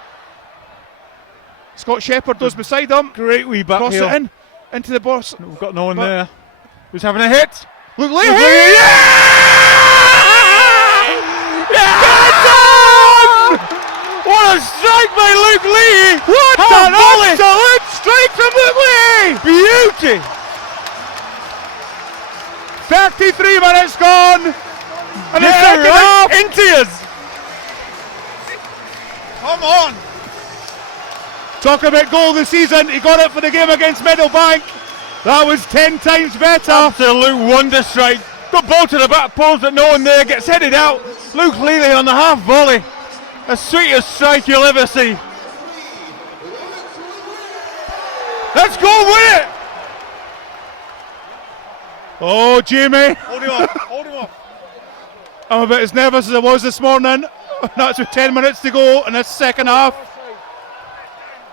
Scott Shepherd goes beside him. Great wee back Cross heel. it in into the box. We've got no one there. Who's having a hit? Luke Leahy! What a strike by Luke Leahy! What an absolute strike from Luke Leahy! Beauty! 33 minutes gone, and the second half into us. Come on! Talk about goal of the season. He got it for the game against Meadowbank. That was 10 times better. Absolute wonder strike. Got ball to the back post, but no one there. Gets headed out. Luke Leahy on the half volley. The sweetest strike you'll ever see. Let's go with it! Oh, Jamie. Hold him off. I'm a bit as nervous as I was this morning. That's with 10 minutes to go in this second half.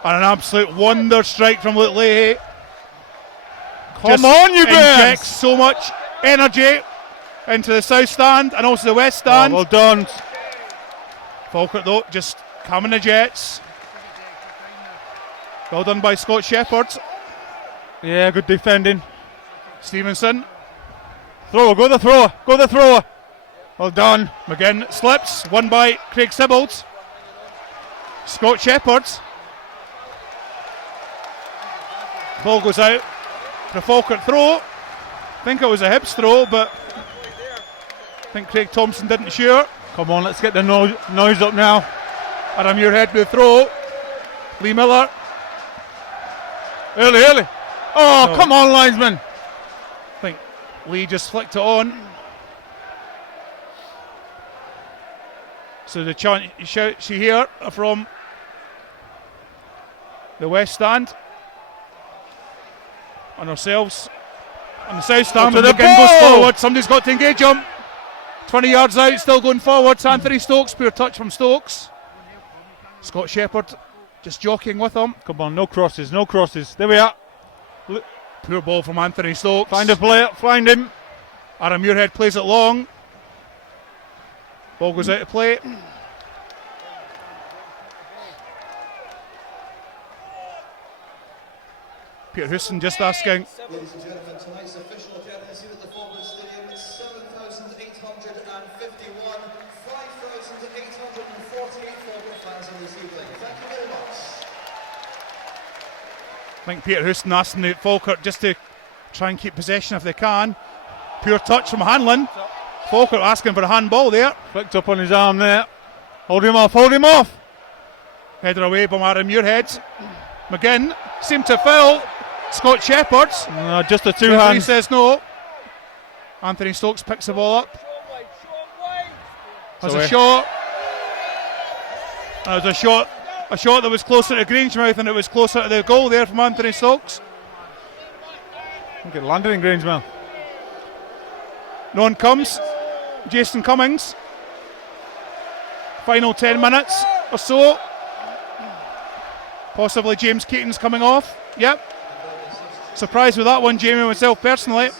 And an absolute wonder strike from Luke Leahy. Come on, you injects Burns! so much energy into the south stand and also the west stand. Oh, well done. Falkirk though, just coming the jets. Well done by Scott Shepherd. Yeah, good defending. Stevenson. Go the thrower. Well done. McGinn slips, won by Craig Sibbald. Scott Shepherd. Ball goes out for a Falkirk throw. I think it was a Hibs throw, but I think Craig Thompson didn't sure. Come on, let's get the noise up now. Adam Muirhead with the throw. Lee Miller. Early. Oh, No. come on, linesman. I think Lee just flicked it on. So the chant shouts you hear are from the west stand. And ourselves on the south stand. To the McGinn goes ball. forward. Somebody's got to engage him. 20 yards out, still going forwards. Anthony Stokes, poor touch from Stokes. Scott Shepherd just jockeying with him. Come on, no crosses. There we are. Poor ball from Anthony Stokes. Find a player, find him. Aaron Muirhead plays it long. Ball goes out of play. Peter Houston just asking. Ladies and gentlemen, tonight's official attendance here at the Falkirk Stadium is 7,851, 5,848 Falkirk fans in this evening. Thank you very much. I think Peter Houston asking the Falkirk just to try and keep possession if they can. Pure touch from Hanlon. Falkirk asking for a handball there. Flicked up on his arm there. Hold him off. Header away by Aaron Muirhead. McGinn seemed to foul Scott Shepherd. Just a two Referee hands. says no. Anthony Stokes picks the ball up. Has a shot. There's a shot that was closer to Grangemouth and it was closer to the goal there from Anthony Stokes. I think it landed in Grangemouth. No one comes. Jason Cummings. Final 10 minutes or so. Possibly James Keaton's coming off. Yep. Surprised with that one, Jamie, myself personally.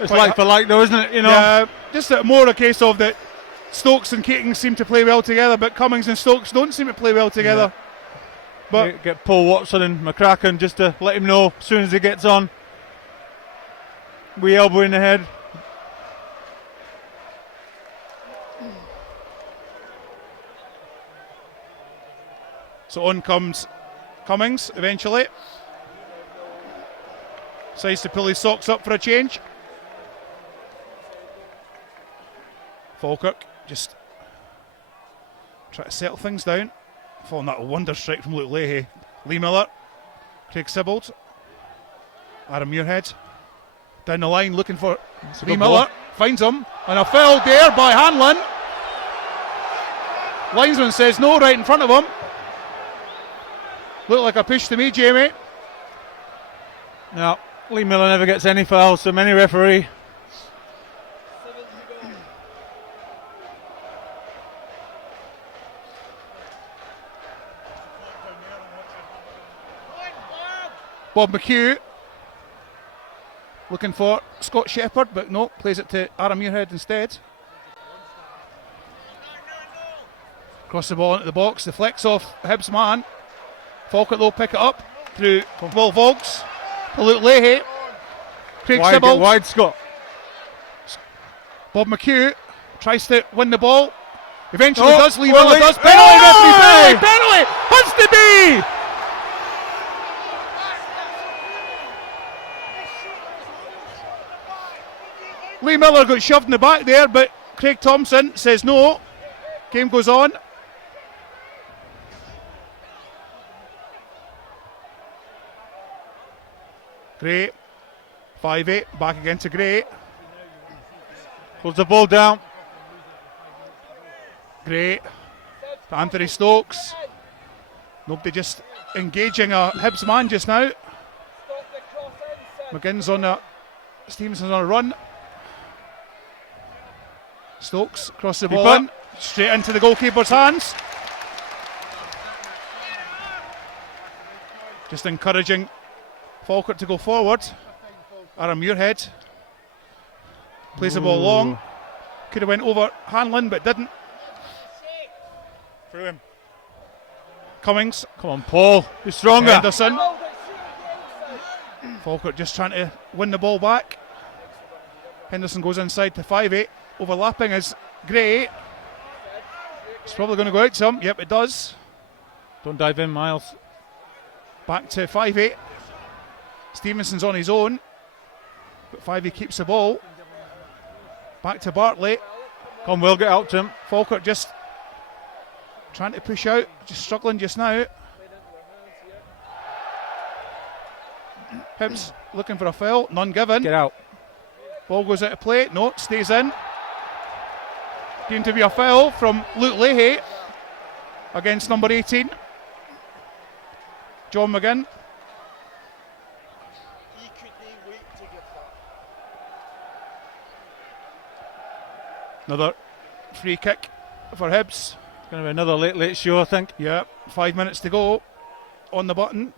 It's like for like though, isn't it? You know. Yeah, just more a case of that Stokes and Keaton seem to play well together, but Cummings and Stokes don't seem to play well together. Yeah. But Get Paul Watson and McCracken just to let him know as soon as he gets on. We elbow in the head. so on comes Cummings eventually. Decides to pull his socks up for a change. Falkirk just try to settle things down. Following that wonder strike from Luke Leahy. Lee Miller, Craig Sibbald, Adam Muirhead. Down the line looking for Lee Miller. Finds him. And a foul there by Hanlon. Linesman says no right in front of him. Looked like a push to me, Jamie. No, Lee Miller never gets any fouls, so many referee. Bob McHugh looking for Scott Shepherd, but no, plays it to Aaron Muirhead instead. Cross the ball into the box, deflects off Hibs man. Falkirk though pick it up through Will Vogts to Luke Leahy. Craig Sibbald. Wide Scott. Bob McHugh tries to win the ball. Eventually does. Lee well, Miller does. Penalty! Penalty! Has to be! Lee Miller got shoved in the back there, but Craig Thompson says no. Game goes on. Gray, 5-8, back again to Gray. Pulls the ball down. Gray to Anthony Stokes. Nobody just engaging a Hibs man just now. McGinn's on a, Stevenson's on a run. Stokes across the ball in, straight into the goalkeeper's hands. Just encouraging Falkirk to go forward. Aaron Muirhead plays the ball long. Could have went over Hanlon but didn't. Through him. Cummings. Come on, Paul. Be stronger. Henderson. Falkirk just trying to win the ball back. Henderson goes inside to 5-8. Overlapping is Gray. It's probably going to go out some. Yep, it does. Don't dive in, Miles. Back to 5-8. Stevenson's on his own. But 5-8 keeps the ball. Back to Bartley. Come, we'll get out to him. Falkirk just trying to push out. Just struggling just now. Hibs looking for a foul. None given. Get out. Ball goes out of play. No, stays in. Going to be a foul from Luke Leahy against number 18. John McGinn. Another free kick for Hibs. It's going to be another late show, I think. Yeah, 5 minutes to go on the button.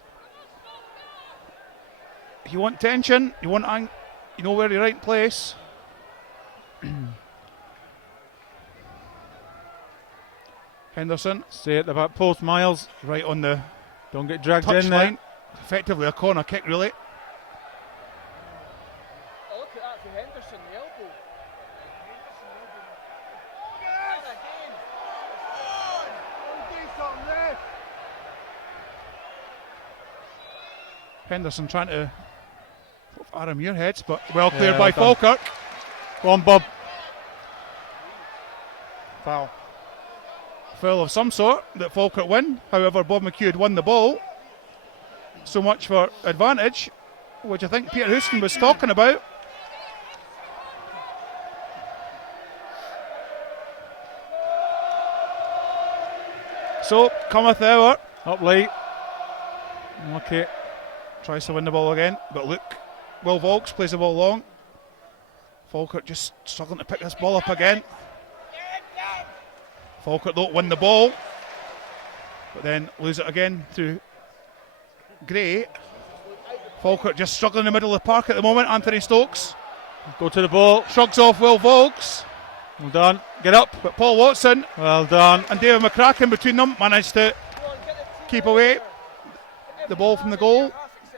You want tension, you want you know where you're right place. Henderson. Stay at the back post, Miles. Right on the Don't get dragged touch in line. there. Effectively a corner kick, really. Oh, look at that for Henderson, the elbow. Henderson trying to Aaron Muirhead, but well cleared Yeah, by well done. Falkirk. Go on, Bob. Foul. Foul of some sort that Falkirk win. However, Bob McHugh had won the ball. So much for advantage, which I think Peter Houston was talking about. So, cometh the hour. Up late. Okay. Tries to win the ball again, but look, Will Vogts plays the ball long. Falkirk just struggling to pick this ball up again. Falkirk don't win the ball, but then lose it again to Gray. Falkirk just struggling in the middle of the park at the moment. Anthony Stokes Go to the ball. shrugs off Will Vogts, Well done. Get up. but Paul Watson Well done. and David McCracken between them managed to keep away the ball from the goal.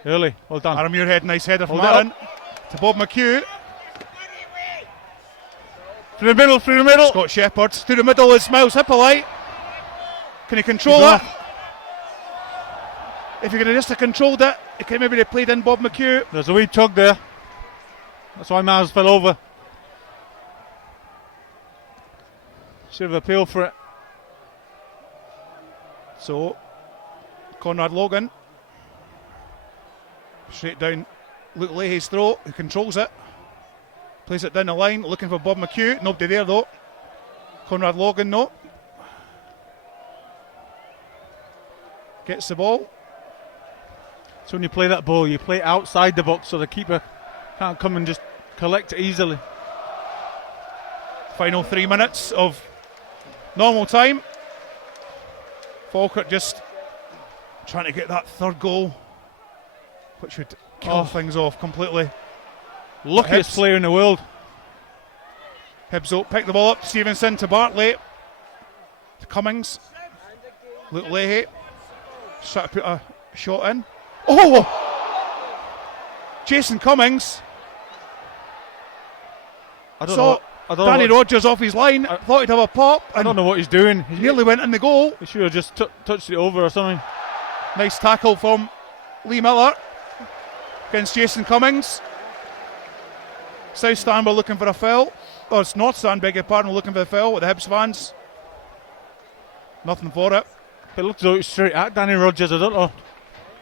Early. Well done. Aaron Muirhead, nice header from Hold it Aaron to Bob McHugh. Through the middle, through the middle. Scott Shepherd to the middle is Miles Hippolyte. Can he control He's it? If you could have just controlled it, it could maybe have played in Bob McHugh. There's a wee tug there. That's why Miles fell over. Should have appealed for it. So, Conrad Logan. Straight down Luke Leahy's throat, who controls it. Plays it down the line, looking for Bob McHugh. Nobody there though. Conrad Logan, no. Gets the ball. So when you play that ball, you play outside the box so the keeper can't come and just collect it easily. Final 3 minutes of normal time. Falkirk just trying to get that third goal, which would kill things off completely. Luckiest player in the world. Hibs pick the ball up. Stevenson to Bartley. To Cummings. Luke Leahy. Trying to put a shot in. Oh! Jason Cummings. I don't saw know. Danny Rogers off his line. Thought he'd have a pop. I don't know what he's doing. He nearly went in the goal. He should have just touched it over or something. Nice tackle from Lee Miller against Jason Cummings. South Stand were looking for a foul. Oh, it's North Stand, beg your pardon, looking for a foul with the Hibs fans. Nothing for it. It looked as though it was straight at Danny Rogers. I don't know.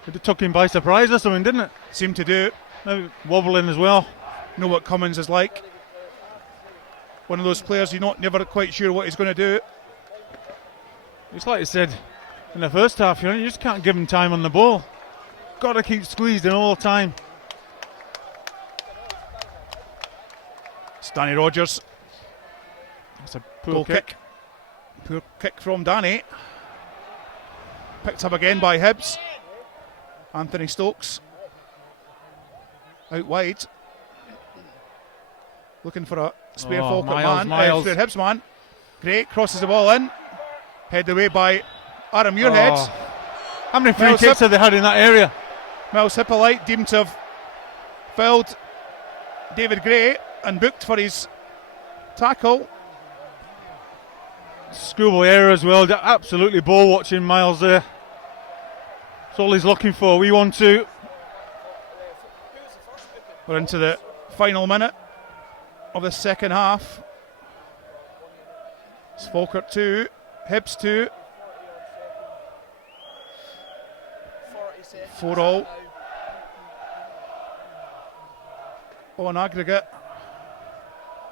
It took him by surprise or something, didn't it? Seemed to do. Maybe wobbling as well. Know what Cummins is like. One of those players you're never quite sure what he's going to do. It's like I said in the first half, you just can't give him time on the ball. Got to keep squeezing all the time. It's Danny Rogers. That's a poor Goal kick. Poor kick from Danny. Picked up again by Hibs. Anthony Stokes. Out wide. Looking for a spare Falkirk man. Spare Hibs man. Great, crosses the ball in. Headed away by Adam Muirhead. How many free kicks have they had in that area? Miles Hippolyte deemed to have fouled David Gray and booked for his tackle. Schoolboy error as well. Absolutely ball watching Miles there. That's all he's looking for. We want to. We're into the final minute of the second half. It's Falkirk 2, Hibs 2. 4-all. On aggregate.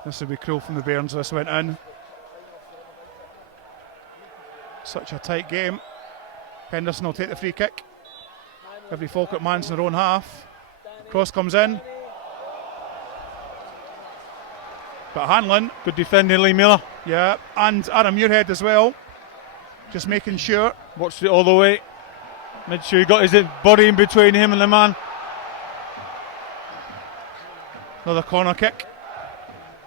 This would be cruel from the Bairns. This went in. Such a tight game. Henderson will take the free kick. Every Falkirk man's in their own half. Cross comes in. But Hanlon. Good defending, Lee Miller. Yeah, and Adam Muirhead as well. Just making sure. Watched it all the way. Made sure he got his body in between him and the man. Another corner kick,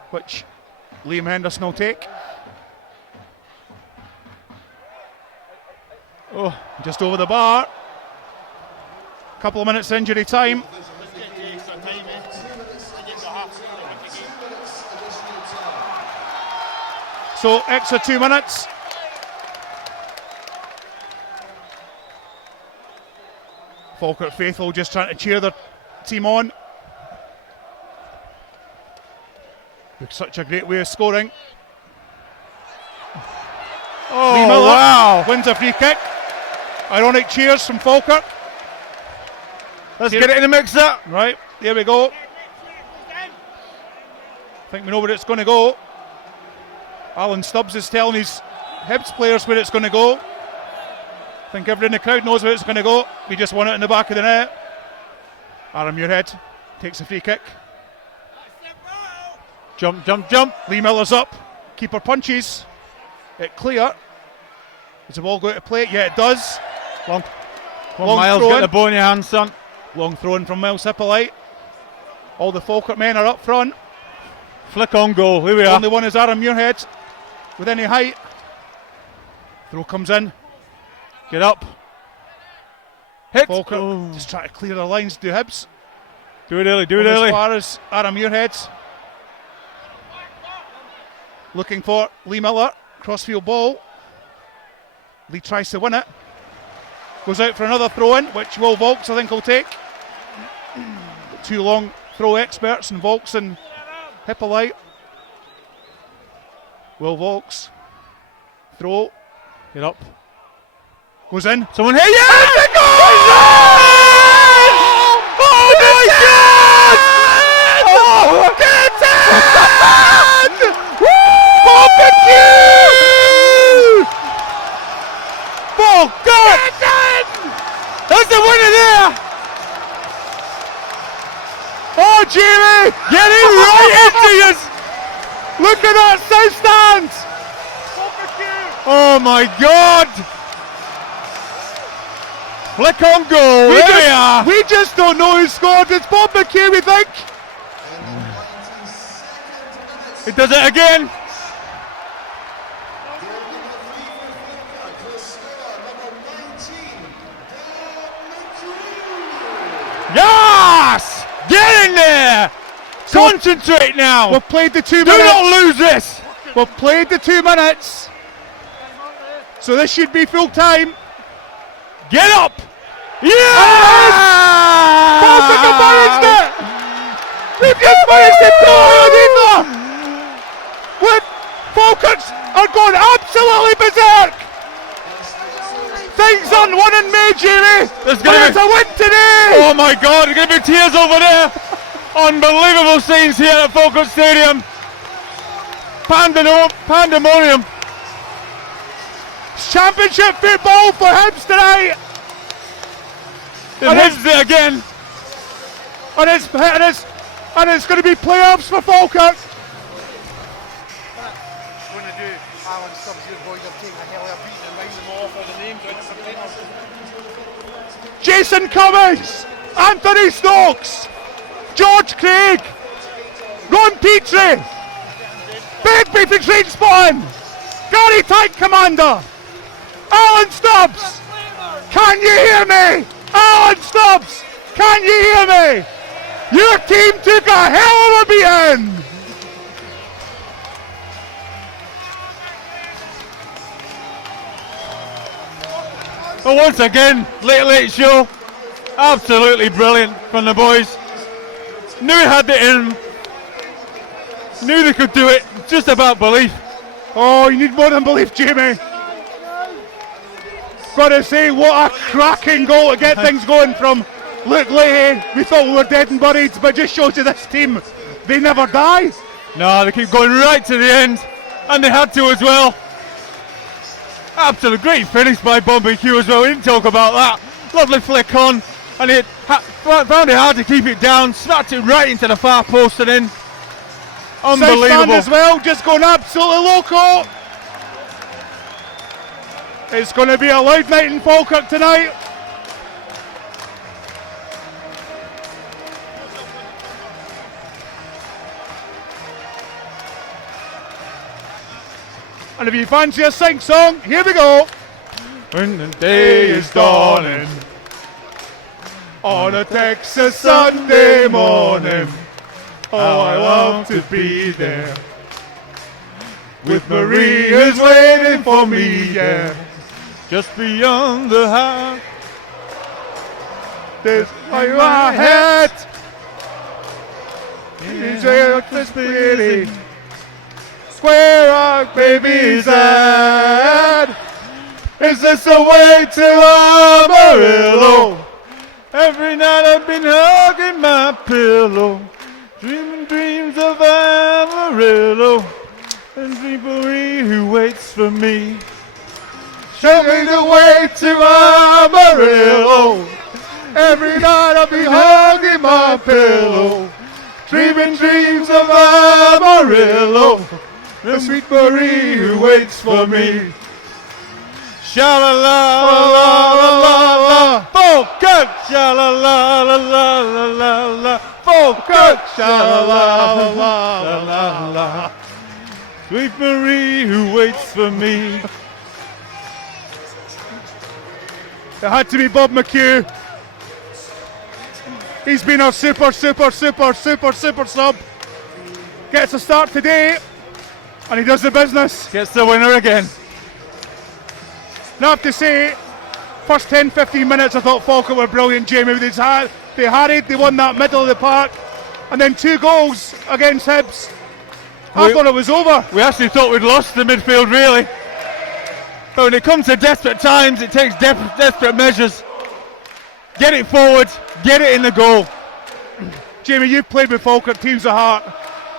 which Liam Henderson will take. Oh, just over the bar. Couple of minutes injury time. So extra 2 minutes. Falkirk faithful just trying to cheer their team on. Such a great way of scoring. Oh, Lee Miller wow. wins a free kick. Ironic cheers from Falkirk. Let's get it in the mixer. Right, there we go. I think we know where it's going to go. Alan Stubbs is telling his Hibs players where it's going to go. I think everyone in the crowd knows where it's going to go. We just won it in the back of the net. Aaron Muirhead takes a free kick. Jump, jump, jump. Lee Miller's up. Keeper punches. It clear. Does the ball go to play? Yeah, it does. Long throw Miles, get in. the ball in your hand, son. Long throw in from Miles Hippolyte. All the Falkirk men are up front. Flick on goal. Here we are. Only one is Aaron Muirhead with any height. Throw comes in. Get up. Hit. Falkirk Oh. just trying to clear the lines to Hibs. Do it early, do it As early. far as Aaron Muirhead. Looking for Lee Miller. Crossfield ball. Lee tries to win it. Goes out for another throw in, which Will Volks I think will take. Two long throw experts in Volks and Hippolyte. Will Volks. Throw. Get up. Goes in. Someone here. Yes! It's a goal! Oh my God! Oh, get it! Barbecue! Oh God! That's the winner there! Oh, Jamie! Get it right into you! Look at that south stand! Oh my God! Flick on goal. There we are. We just don't know who scored. It's Bob McHugh, we think. It does it again. Yes! Get in there! Concentrate now! We've played the 2 Do minutes. not lose this! We've played the 2 minutes. So this should be full time. Get up! Falkirk Yeah! have managed it! We've just managed to go with Falkirks are going absolutely berserk! Things aren't won in May, Jamie! There's But gonna it's a win today! Oh my God, there's going to be tears over there. Unbelievable scenes here at Falkirk Stadium. Pandemonium. Championship football for Hibs tonight! It hits it again. And it's going to be playoffs for Falkirk! Jason Cummins, Anthony Stokes, George Craig, Ron Petrie, Big Beefy Train Spawn, Gary Tank Commander, Alan Stubbs, can you hear me? Alan Stubbs, can you hear me? Your team took a hell of a beating! But once again, late show. Absolutely brilliant from the boys. Knew he had it in him. Knew they could do it. Just about belief. Oh, you need more than belief, Jamie. Gotta say, what a cracking goal to get things going from Luke Leahy. We thought we were dead and buried, but just shows you this team, they never die. No, they keep going right to the end. And they had to as well. Absolute great finish by Barbecue as well. We didn't talk about that. Lovely flick on. And it found it hard to keep it down. Smacked it right into the far post and in. Unbelievable. South stand as well, just going absolutely loco. It's going to be a loud night in Falkirk tonight. And if you fancy a sing song, here we go. When the day is dawning On a Texas Sunday morning, oh, I love to be there. With Marie who's waiting for me, yeah. just beyond the house. There's my head. Is this pretty? Where our baby's at? Is this the way to Amarillo? Every night I've been hugging my pillow, dreaming dreams of Amarillo, and dream Marie who waits for me. Show me the way to Amarillo. Every night I'll be hugging my pillow, dreaming dreams of Amarillo, the sweet Marie who waits for me. Sha-la-la-la-la-la-la, Falkirk! Sha-la-la-la-la-la-la, Falkirk! Sha-la-la-la-la-la-la, sweet Marie who waits for me. It had to be Bob McHugh. He's been our super sub. Gets a start today, and he does the business. Gets the winner again. Now I have to say, First 10-15 minutes I thought Falkirk were brilliant, Jamie. They harried, they won that middle of the park, and then 2 goals against Hibs. I thought it was over. We actually thought we'd lost the midfield, really. But when it comes to desperate times, it takes desperate measures. Get it forward, get it in the goal. Jamie, you've played with Falkirk teams of heart.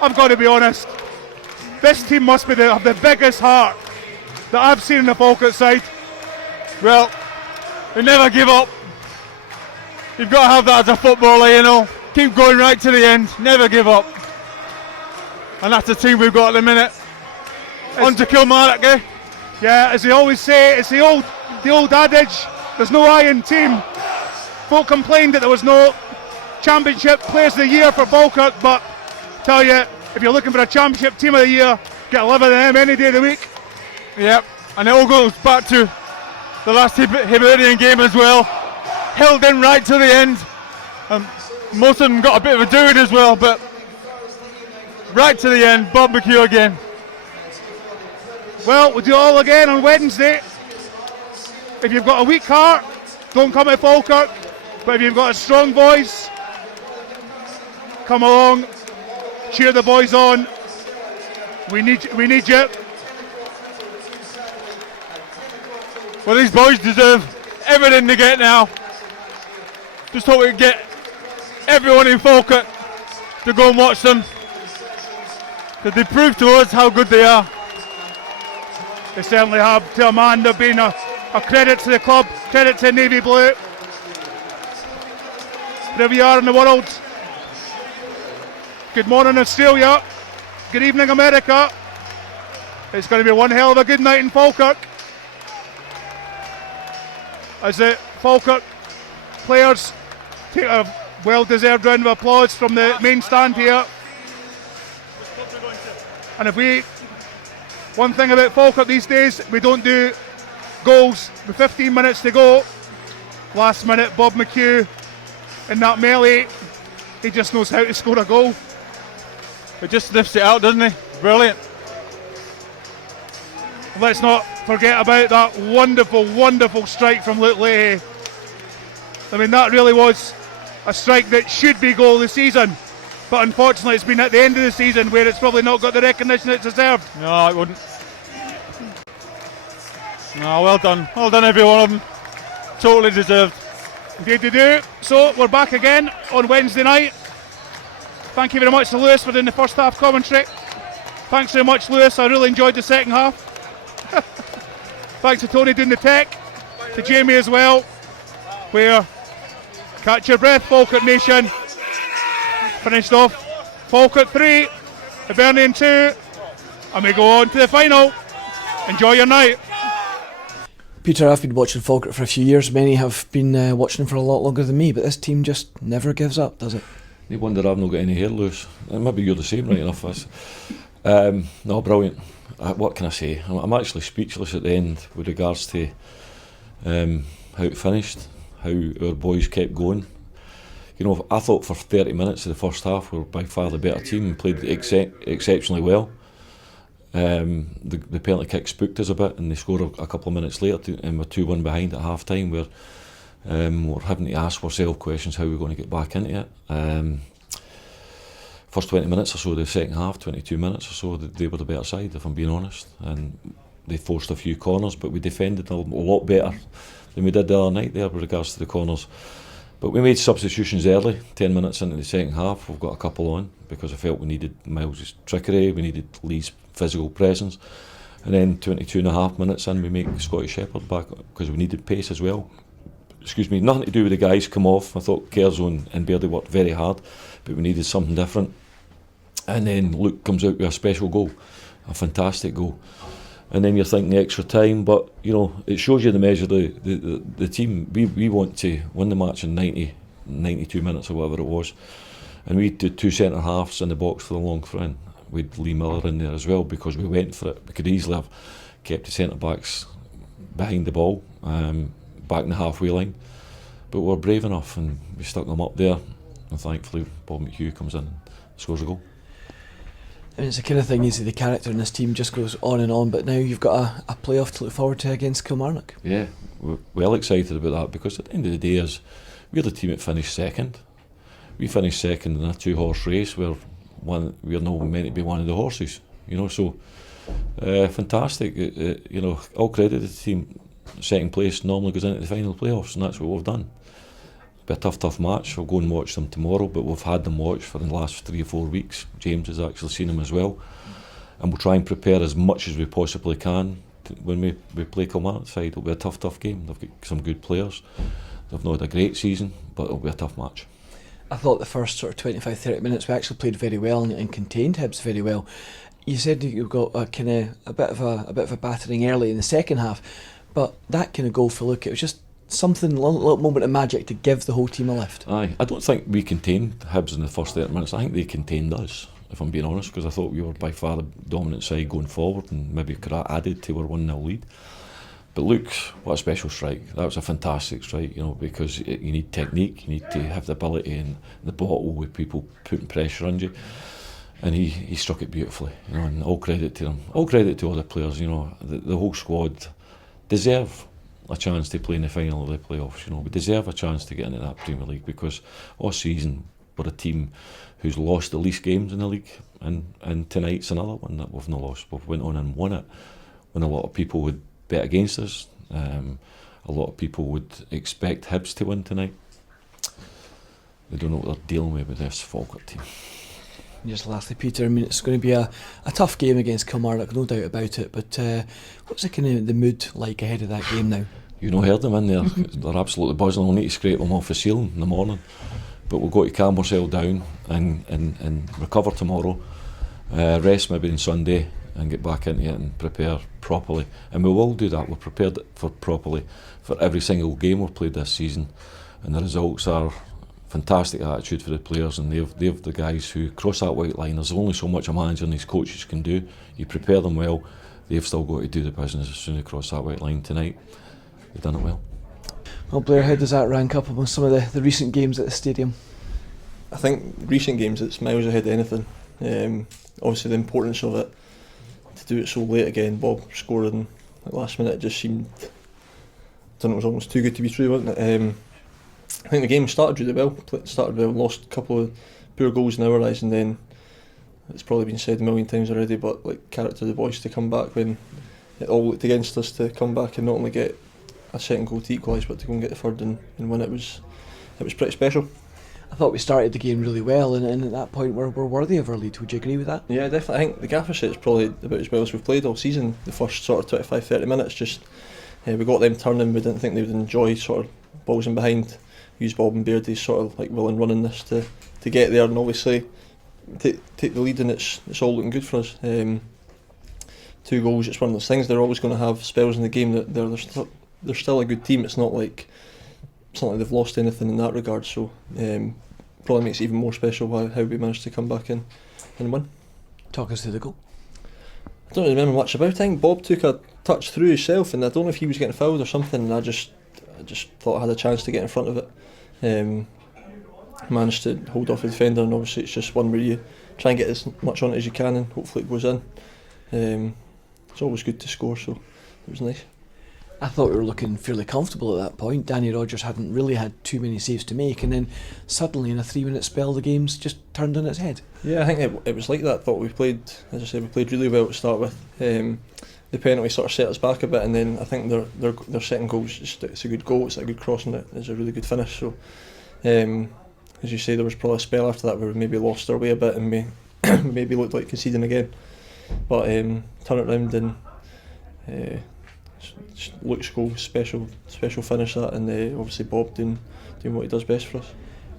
I've got to be honest. This team must have the biggest heart that I've seen in the Falkirk side. Well, we never give up. You've got to have that as a footballer, you know. Keep going right to the end, never give up. And that's the team we've got at the minute. On to Kilmarnock, eh? Yeah, as they always say, it's the old adage, there's no iron team. Folk complained that there was no Championship Players of the Year for Falkirk, but tell you, if you're looking for a Championship Team of the Year, get 11 of them any day of the week. Yep, and it all goes back to the last Hibernian game as well. Held in right to the end. Most of them got a bit of a doing as well, but right to the end, Bob McHugh again. Well, we'll do it all again on Wednesday. If you've got a weak heart, don't come to Falkirk. But if you've got a strong voice, come along, cheer the boys on. We need you. Well, these boys deserve everything they get now. Just hope we can get everyone in Falkirk to go and watch them, because they prove to us how good they are. They certainly have. To a man, they've been a credit to the club, credit to Navy Blue. Wherever you are in the world. Good morning, Australia. Good evening, America. It's going to be one hell of a good night in Falkirk. As the Falkirk players take a well-deserved round of applause from the main stand here. And one thing about Falkirk these days, we don't do goals with 15 minutes to go. Last minute, Bob McHugh in that melee, he just knows how to score a goal. He just sniffs it out, doesn't he? Brilliant. Let's not forget about that wonderful, wonderful strike from Luke Leahy. I mean, that really was a strike that should be goal of the season. But unfortunately, it's been at the end of the season where it's probably not got the recognition it's deserved. No, it wouldn't. No, well done. Well done, every one of them. Totally deserved. Indeed they do. So, we're back again on Wednesday night. Thank you very much to Lewis for doing the first half commentary. Thanks very much, Lewis. I really enjoyed the second half. Thanks to Tony doing the tech. To Jamie as well. Where, catch your breath, Falkirk Nation. Finished off Falkirk 3, Hibernian 2, and we go on to the final. Enjoy your night. Peter, I've been watching Falkirk for a few years. Many have been watching for a lot longer than me, but this team just never gives up, does it? No wonder I've not got any hair loose. Maybe you're the same, right enough. No, brilliant. What can I say? I'm actually speechless at the end with regards to how it finished, how our boys kept going. You know, I thought for 30 minutes of the first half we were by far the better team and played exceptionally well. The penalty kick spooked us a bit, and they scored a couple of minutes later and we're 2-1 behind at half time, where we're having to ask ourselves questions how we're going to get back into it. First 20 minutes or so of the second half, 22 minutes or so, they were the better side, if I'm being honest, and they forced a few corners, but we defended a lot better than we did the other night there with regards to the corners. But we made substitutions early, 10 minutes into the second half. We've got a couple on because I felt we needed Miles' trickery, we needed Lee's physical presence. And then 22 and a half minutes in, we make Scotty Shepherd back because we needed pace as well. Excuse me, nothing to do with the guys come off. I thought Kerzo and Bairdy worked very hard, but we needed something different. And then Luke comes out with a special goal, a fantastic goal. And then you're thinking extra time, but you know, it shows you the measure of the team. We want to win the match in 92 minutes or whatever it was, and we did 2 centre halves in the box for the long throw. With Lee Miller in there as well, because we went for it. We could easily have kept the centre backs behind the ball, back in the halfway line, but we're brave enough and we stuck them up there, and thankfully Bob McHugh comes in and scores a goal. I mean, it's the kind of thing, you see the character in this team just goes on and on, but now you've got a playoff to look forward to against Kilmarnock. Yeah, we're well excited about that, because at the end of the day, we're the team that finished second. We finished second in a 2-horse race where we're not meant to be one of the horses, so fantastic. All credit to the team. Second place normally goes into the final playoffs, and that's what we've done. Be a tough match. We'll go and watch them tomorrow, but we've had them watched for the last 3 or 4 weeks. James has actually seen them as well, and we'll try and prepare as much as we possibly can when we play Kilmarnock side. It'll be a tough game. They've got some good players. They've not had a great season, but it'll be a tough match. I thought the first sort of 25-30 minutes we actually played very well and contained Hibs very well. You said you got a bit of a battering early in the second half, but that kind of goal for Luke, it was just something, a little moment of magic to give the whole team a lift. Aye, I don't think we contained Hibs in the first 30 minutes. I think they contained us, if I'm being honest, because I thought we were by far the dominant side going forward, and maybe could have added to our 1-0 lead. But look, what a special strike. That was a fantastic strike, because you need technique, you need to have the ability in the bottle with people putting pressure on you. And he struck it beautifully, and all credit to them. All credit to all the players, the whole squad deserve a chance to play in the final of the playoffs. We deserve a chance to get into that Premier League, because all season we're a team who's lost the least games in the league, and tonight's another one that we've not lost. We've went on and won it when a lot of people would bet against us. A lot of people would expect Hibs to win tonight. They don't know what they're dealing with this Falkirk team. Just lastly, Peter, I mean, it's going to be a tough game against Kilmarnock, no doubt about it, but what's the mood like ahead of that game now? You've not heard them in there. They're absolutely buzzing. We'll need to scrape them off the ceiling in the morning, but we've got to calm ourselves down and recover tomorrow, rest maybe on Sunday, and get back into it and prepare properly. And we will do that. We're prepared properly for every single game we've played this season, and the results are fantastic attitude for the players, and they've the guys who cross that white line. There's only so much a manager and his coaches can do. You prepare them well, they've still got to do the business as soon as they cross that white line tonight. They've done it well. Well, Blair, how does that rank up among some of the recent games at the stadium? I think recent games, it's miles ahead of anything. Obviously the importance of it, to do it so late again, Bob scoring at last minute, it just seemed, I don't know, it was almost too good to be true, wasn't it? I think the game started really well, lost a couple of poor goals in our eyes, and then it's probably been said a million times already, but character of the boys to come back when it all looked against us, to come back and not only get a second goal to equalise, but to go and get the third and win, it was pretty special. I thought we started the game really well, and at that point we're worthy of our lead. Would you agree with that? Yeah, definitely. I think the gaffer said it's probably about as well as we've played all season. The first sort of 25-30 minutes, just we got them turning. We didn't think they would enjoy sort of balls in behind. Use Bob and Beardy sort of willing running this to get there, and obviously take the lead, and it's all looking good for us. 2 goals, it's one of those things. They're always going to have spells in the game that they're still a good team. It's not like they've lost anything in that regard, so probably makes it even more special how we managed to come back in and win. Talk us through the goal. I don't really remember much about it. I think Bob took a touch through himself, and I don't know if he was getting fouled or something, and I just thought I had a chance to get in front of it. Managed to hold off the defender, and obviously it's just one where you try and get as much on it as you can, and hopefully it goes in. It's always good to score, so it was nice. I thought we were looking fairly comfortable at that point. Danny Rogers hadn't really had too many saves to make, and then suddenly in a 3-minute spell the game's just turned on its head. Yeah, I think it was like that. I thought we played, as I said, we played really well to start with. The penalty sort of set us back a bit, and then I think their second goal is it's a good goal. It's a good cross, and it's a really good finish. So, as you say, there was probably a spell after that where we maybe lost our way a bit and we maybe looked like conceding again. But turn it round, and Luke's goal, special finish that, and obviously Bob doing what he does best for us.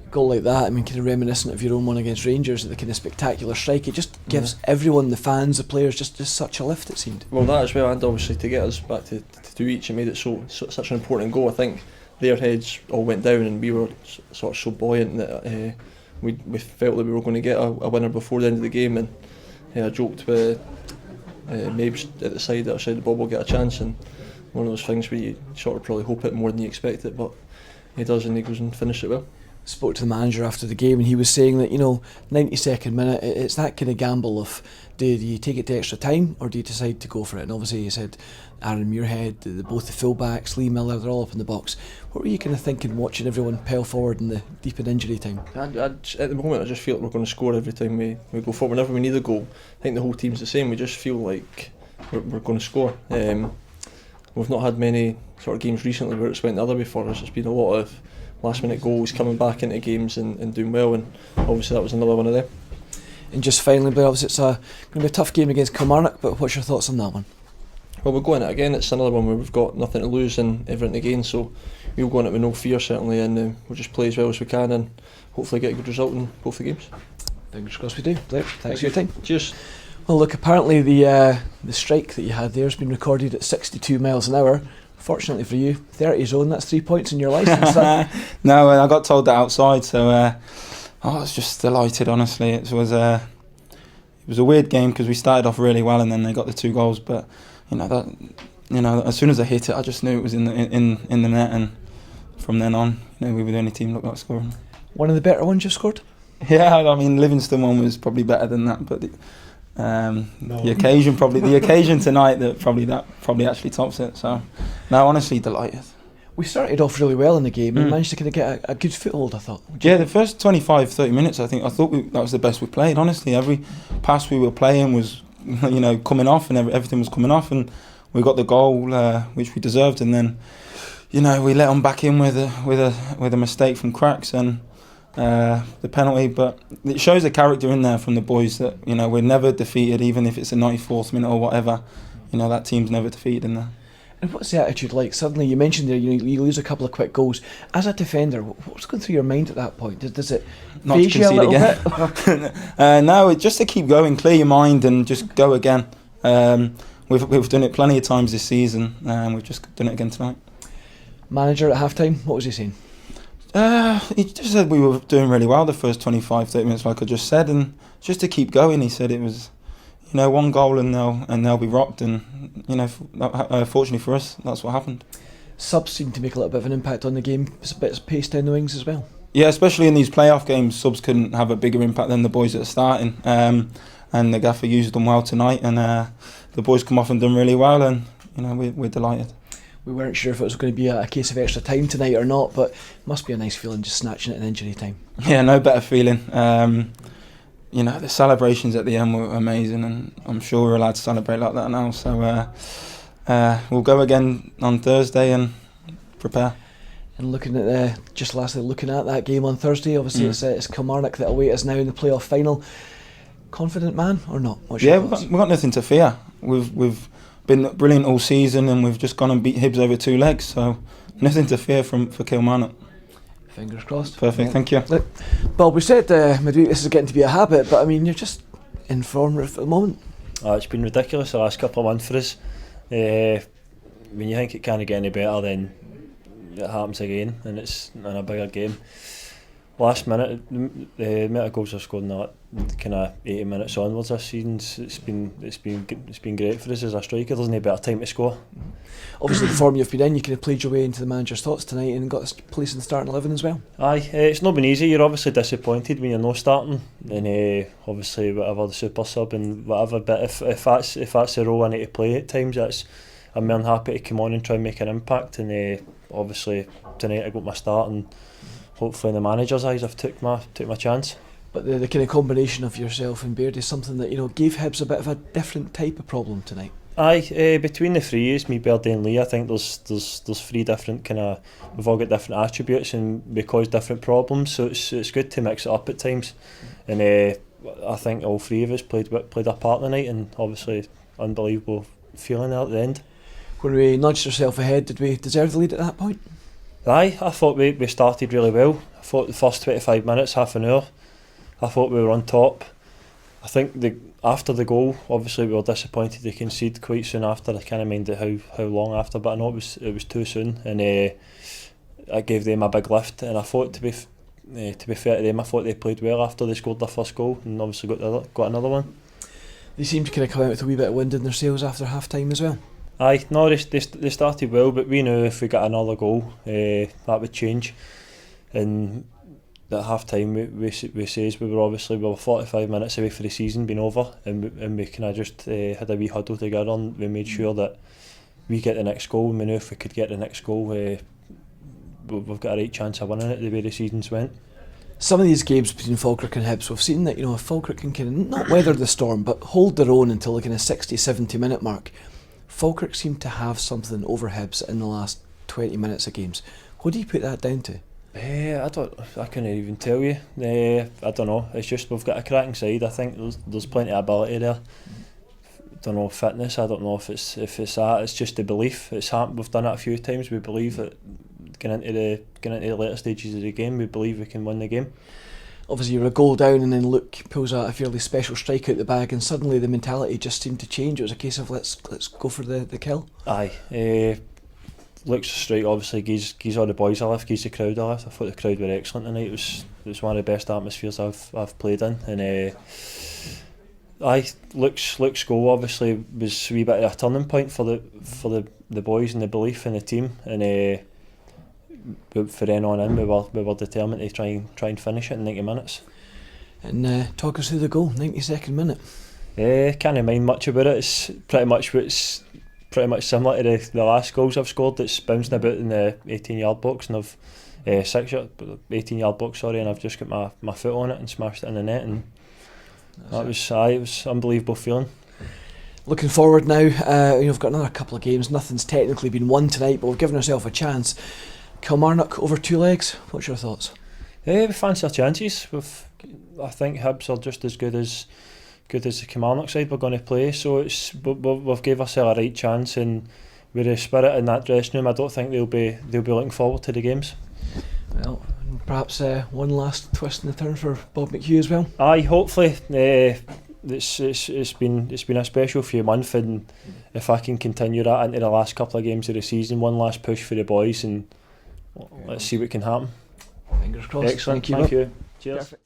A goal like that, I mean, kind of reminiscent of your own one against Rangers, the kind of spectacular strike. It just gives everyone, the fans, the players, just such a lift, it seemed. Well, that as well, and obviously to get us back to 2 each, it made it such an important goal. I think their heads all went down, and we were sort of so buoyant that we felt that we were going to get a winner before the end of the game. And I joked with Mabes at the side that I said Bob will get a chance, and one of those things where you sort of probably hope it more than you expect it, but he does, and he goes and finishes it well. spoke to the manager after the game, and he was saying that 92nd minute, it's that kind of gamble of do you take it to extra time or do you decide to go for it? And obviously he said Aaron Muirhead, both the fullbacks, Lee Miller, they're all up in the box. What were you kind of thinking watching everyone pile forward in the deep in injury time? At the moment I just feel like we're going to score every time we go forward. Whenever we need a goal, I think the whole team's the same. We just feel like we're going to score. We've not had many sort of games recently where it's went the other way for us. It's been a lot of last minute goals coming back into games and doing well, and obviously that was another one of them. And just finally, Blair, obviously it's going to be a tough game against Kilmarnock, but what's your thoughts on that one? Well, we'll go in it again. It's another one where we've got nothing to lose and everything to gain, so we'll go in it with no fear certainly, and we'll just play as well as we can and hopefully get a good result in both the games. Fingers crossed we do. Blair, thanks for your time. Cheers. Well, look, apparently the strike that you had there has been recorded at 62 miles an hour. Fortunately for you, 30 zone, that's 3 points in your licence. No, I got told that outside, so I was just delighted, honestly. It was a weird game because we started off really well and then they got the 2 goals, but as soon as I hit it, I just knew it was in the net, and from then on, we were the only team that looked like scoring. One of the better ones you've scored? Yeah, I mean, Livingston one was probably better than that, but the occasion tonight that probably actually tops it. So, no, honestly, delighted. We started off really well in the game and managed to kind of get a good foothold, I thought. Yeah, the first 25-30 minutes, I thought that was the best we played. Honestly, every pass we were playing was, coming off, and everything was coming off, and we got the goal which we deserved, and then, we let them back in with a mistake from Cracks and the penalty. But it shows a character in there from the boys that we're never defeated, even if it's the 94th minute or whatever. That team's never defeated in there. And what's the attitude like? Suddenly, you mentioned there, you lose a couple of quick goals. As a defender, what's going through your mind at that point? Does it phase you a little bit? No, just to keep going, clear your mind and just go again. We've done it plenty of times this season, and we've just done it again tonight. Manager at half-time, what was he saying? He just said we were doing really well the first 25-30 minutes, like I just said, and just to keep going. He said it was, one goal and they'll be rocked, and fortunately for us, that's what happened. Subs seemed to make a little bit of an impact on the game. There's a bit of pace down the wings as well. Yeah, especially in these playoff games, subs couldn't have a bigger impact than the boys that are starting, and the gaffer used them well tonight, and the boys come off and done really well, and we're delighted. We weren't sure if it was going to be a case of extra time tonight or not, but it must be a nice feeling just snatching it in injury time. Yeah, no better feeling. The celebrations at the end were amazing, and I'm sure we're allowed to celebrate like that now. So we'll go again on Thursday and prepare. And looking at looking at that game on Thursday, obviously it's Kilmarnock that await us now in the playoff final. Confident man or not? We've got nothing to fear. We've been brilliant all season, and we've just gone and beat Hibs over 2 legs. So nothing to fear for Kilmarnock. Fingers crossed. Perfect, thank you. Look, Bob, we said maybe this is getting to be a habit, but I mean, you're just in form at the moment. It's been ridiculous the last couple of months for us. When you think it can't get any better, then it happens again, and it's in a bigger game. Last minute, the amount of goals I've scored in that kind of 80 minutes onwards this season, it's been great for us as a striker. There's no better time to score. Obviously, the form you've been in, you kind of played your way into the manager's thoughts tonight and got a place in the starting 11 as well. Aye, it's not been easy. You're obviously disappointed when you're not starting, and obviously whatever the super sub and whatever. But if that's the role I need to play at times, I'm more than happy to come on and try and make an impact. And obviously tonight I got my start, and hopefully in the manager's eyes I've took my chance. But the kind of combination of yourself and Baird is something that gave Hibs a bit of a different type of problem tonight. Aye, between the three, it's me, Baird and Lee. I think there's 3 different we've all got different attributes and we cause different problems, so it's good to mix it up at times. And I think all 3 of us played our part tonight, and obviously unbelievable feeling there at the end. When we nudged ourselves ahead, did we deserve the lead at that point? Aye, I thought we started really well. I thought the first 25 minutes, half an hour, I thought we were on top. I think after the goal, obviously we were disappointed to concede quite soon after. I kind of minded how long after, but I know it was too soon, and I gave them a big lift. And I thought to be fair to them, I thought they played well after they scored their first goal, and obviously got another one. They seemed to kind of come out with a wee bit of wind in their sails after half time as well. Aye, no, they started well, but we knew if we got another goal, that would change. And at half time we says we were 45 minutes away for the season being over, and we kind of just had a wee huddle together, and we made sure that we get the next goal, and we knew if we could get the next goal we've got a right chance of winning it the way the season's went. Some of these games between Falkirk and Hibs, we've seen that, you know, if Falkirk can kind of not weather the storm but hold their own until the kind of 60-70 minute mark, Falkirk seem to have something over Hibs in the last 20 minutes of games. What do you put that down to? I couldn't even tell you. I don't know. It's just we've got a cracking side. I think there's plenty of ability there. Don't know, fitness. I don't know if it's that. It's just the belief. It's happened. We've done it a few times. We believe that getting into the later stages of the game, we believe we can win the game. Obviously you were a goal down and then Luke pulls out a fairly special strike out the bag, and suddenly the mentality just seemed to change. It was a case of let's go for the kill. Aye. Luke's strike obviously gives all the boys a lift, gives the crowd a lift. I thought the crowd were excellent tonight. It was one of the best atmospheres I've played in, and Luke's goal obviously was a wee bit of a turning point for the boys and the belief in the team, and for then on in we were determined to try and finish it in 90 minutes. And talk us through the goal, 92nd minute. Can't mind much about it. It's pretty much similar to the last goals I've scored. It's bouncing about in the 18-yard box, and I've 18-yard box, and I've just got my foot on it and smashed it in the net, and it was unbelievable feeling. Looking forward now, we've got another couple of games. Nothing's technically been won tonight, but we've given ourselves a chance. Kilmarnock over 2 legs. What's your thoughts? We fancy our chances. I think Hibs are just as good as the Kilmarnock side we're going to play. So we've gave ourselves a right chance, and with the spirit in that dressing room, I don't think they'll be looking forward to the games. Well, perhaps one last twist in the turn for Bob McHugh as well. Aye, hopefully. It's been a special few months, and if I can continue that into the last couple of games of the season, one last push for the boys, and let's see what can happen. Fingers crossed. Excellent. Thank you. Cheers. Perfect.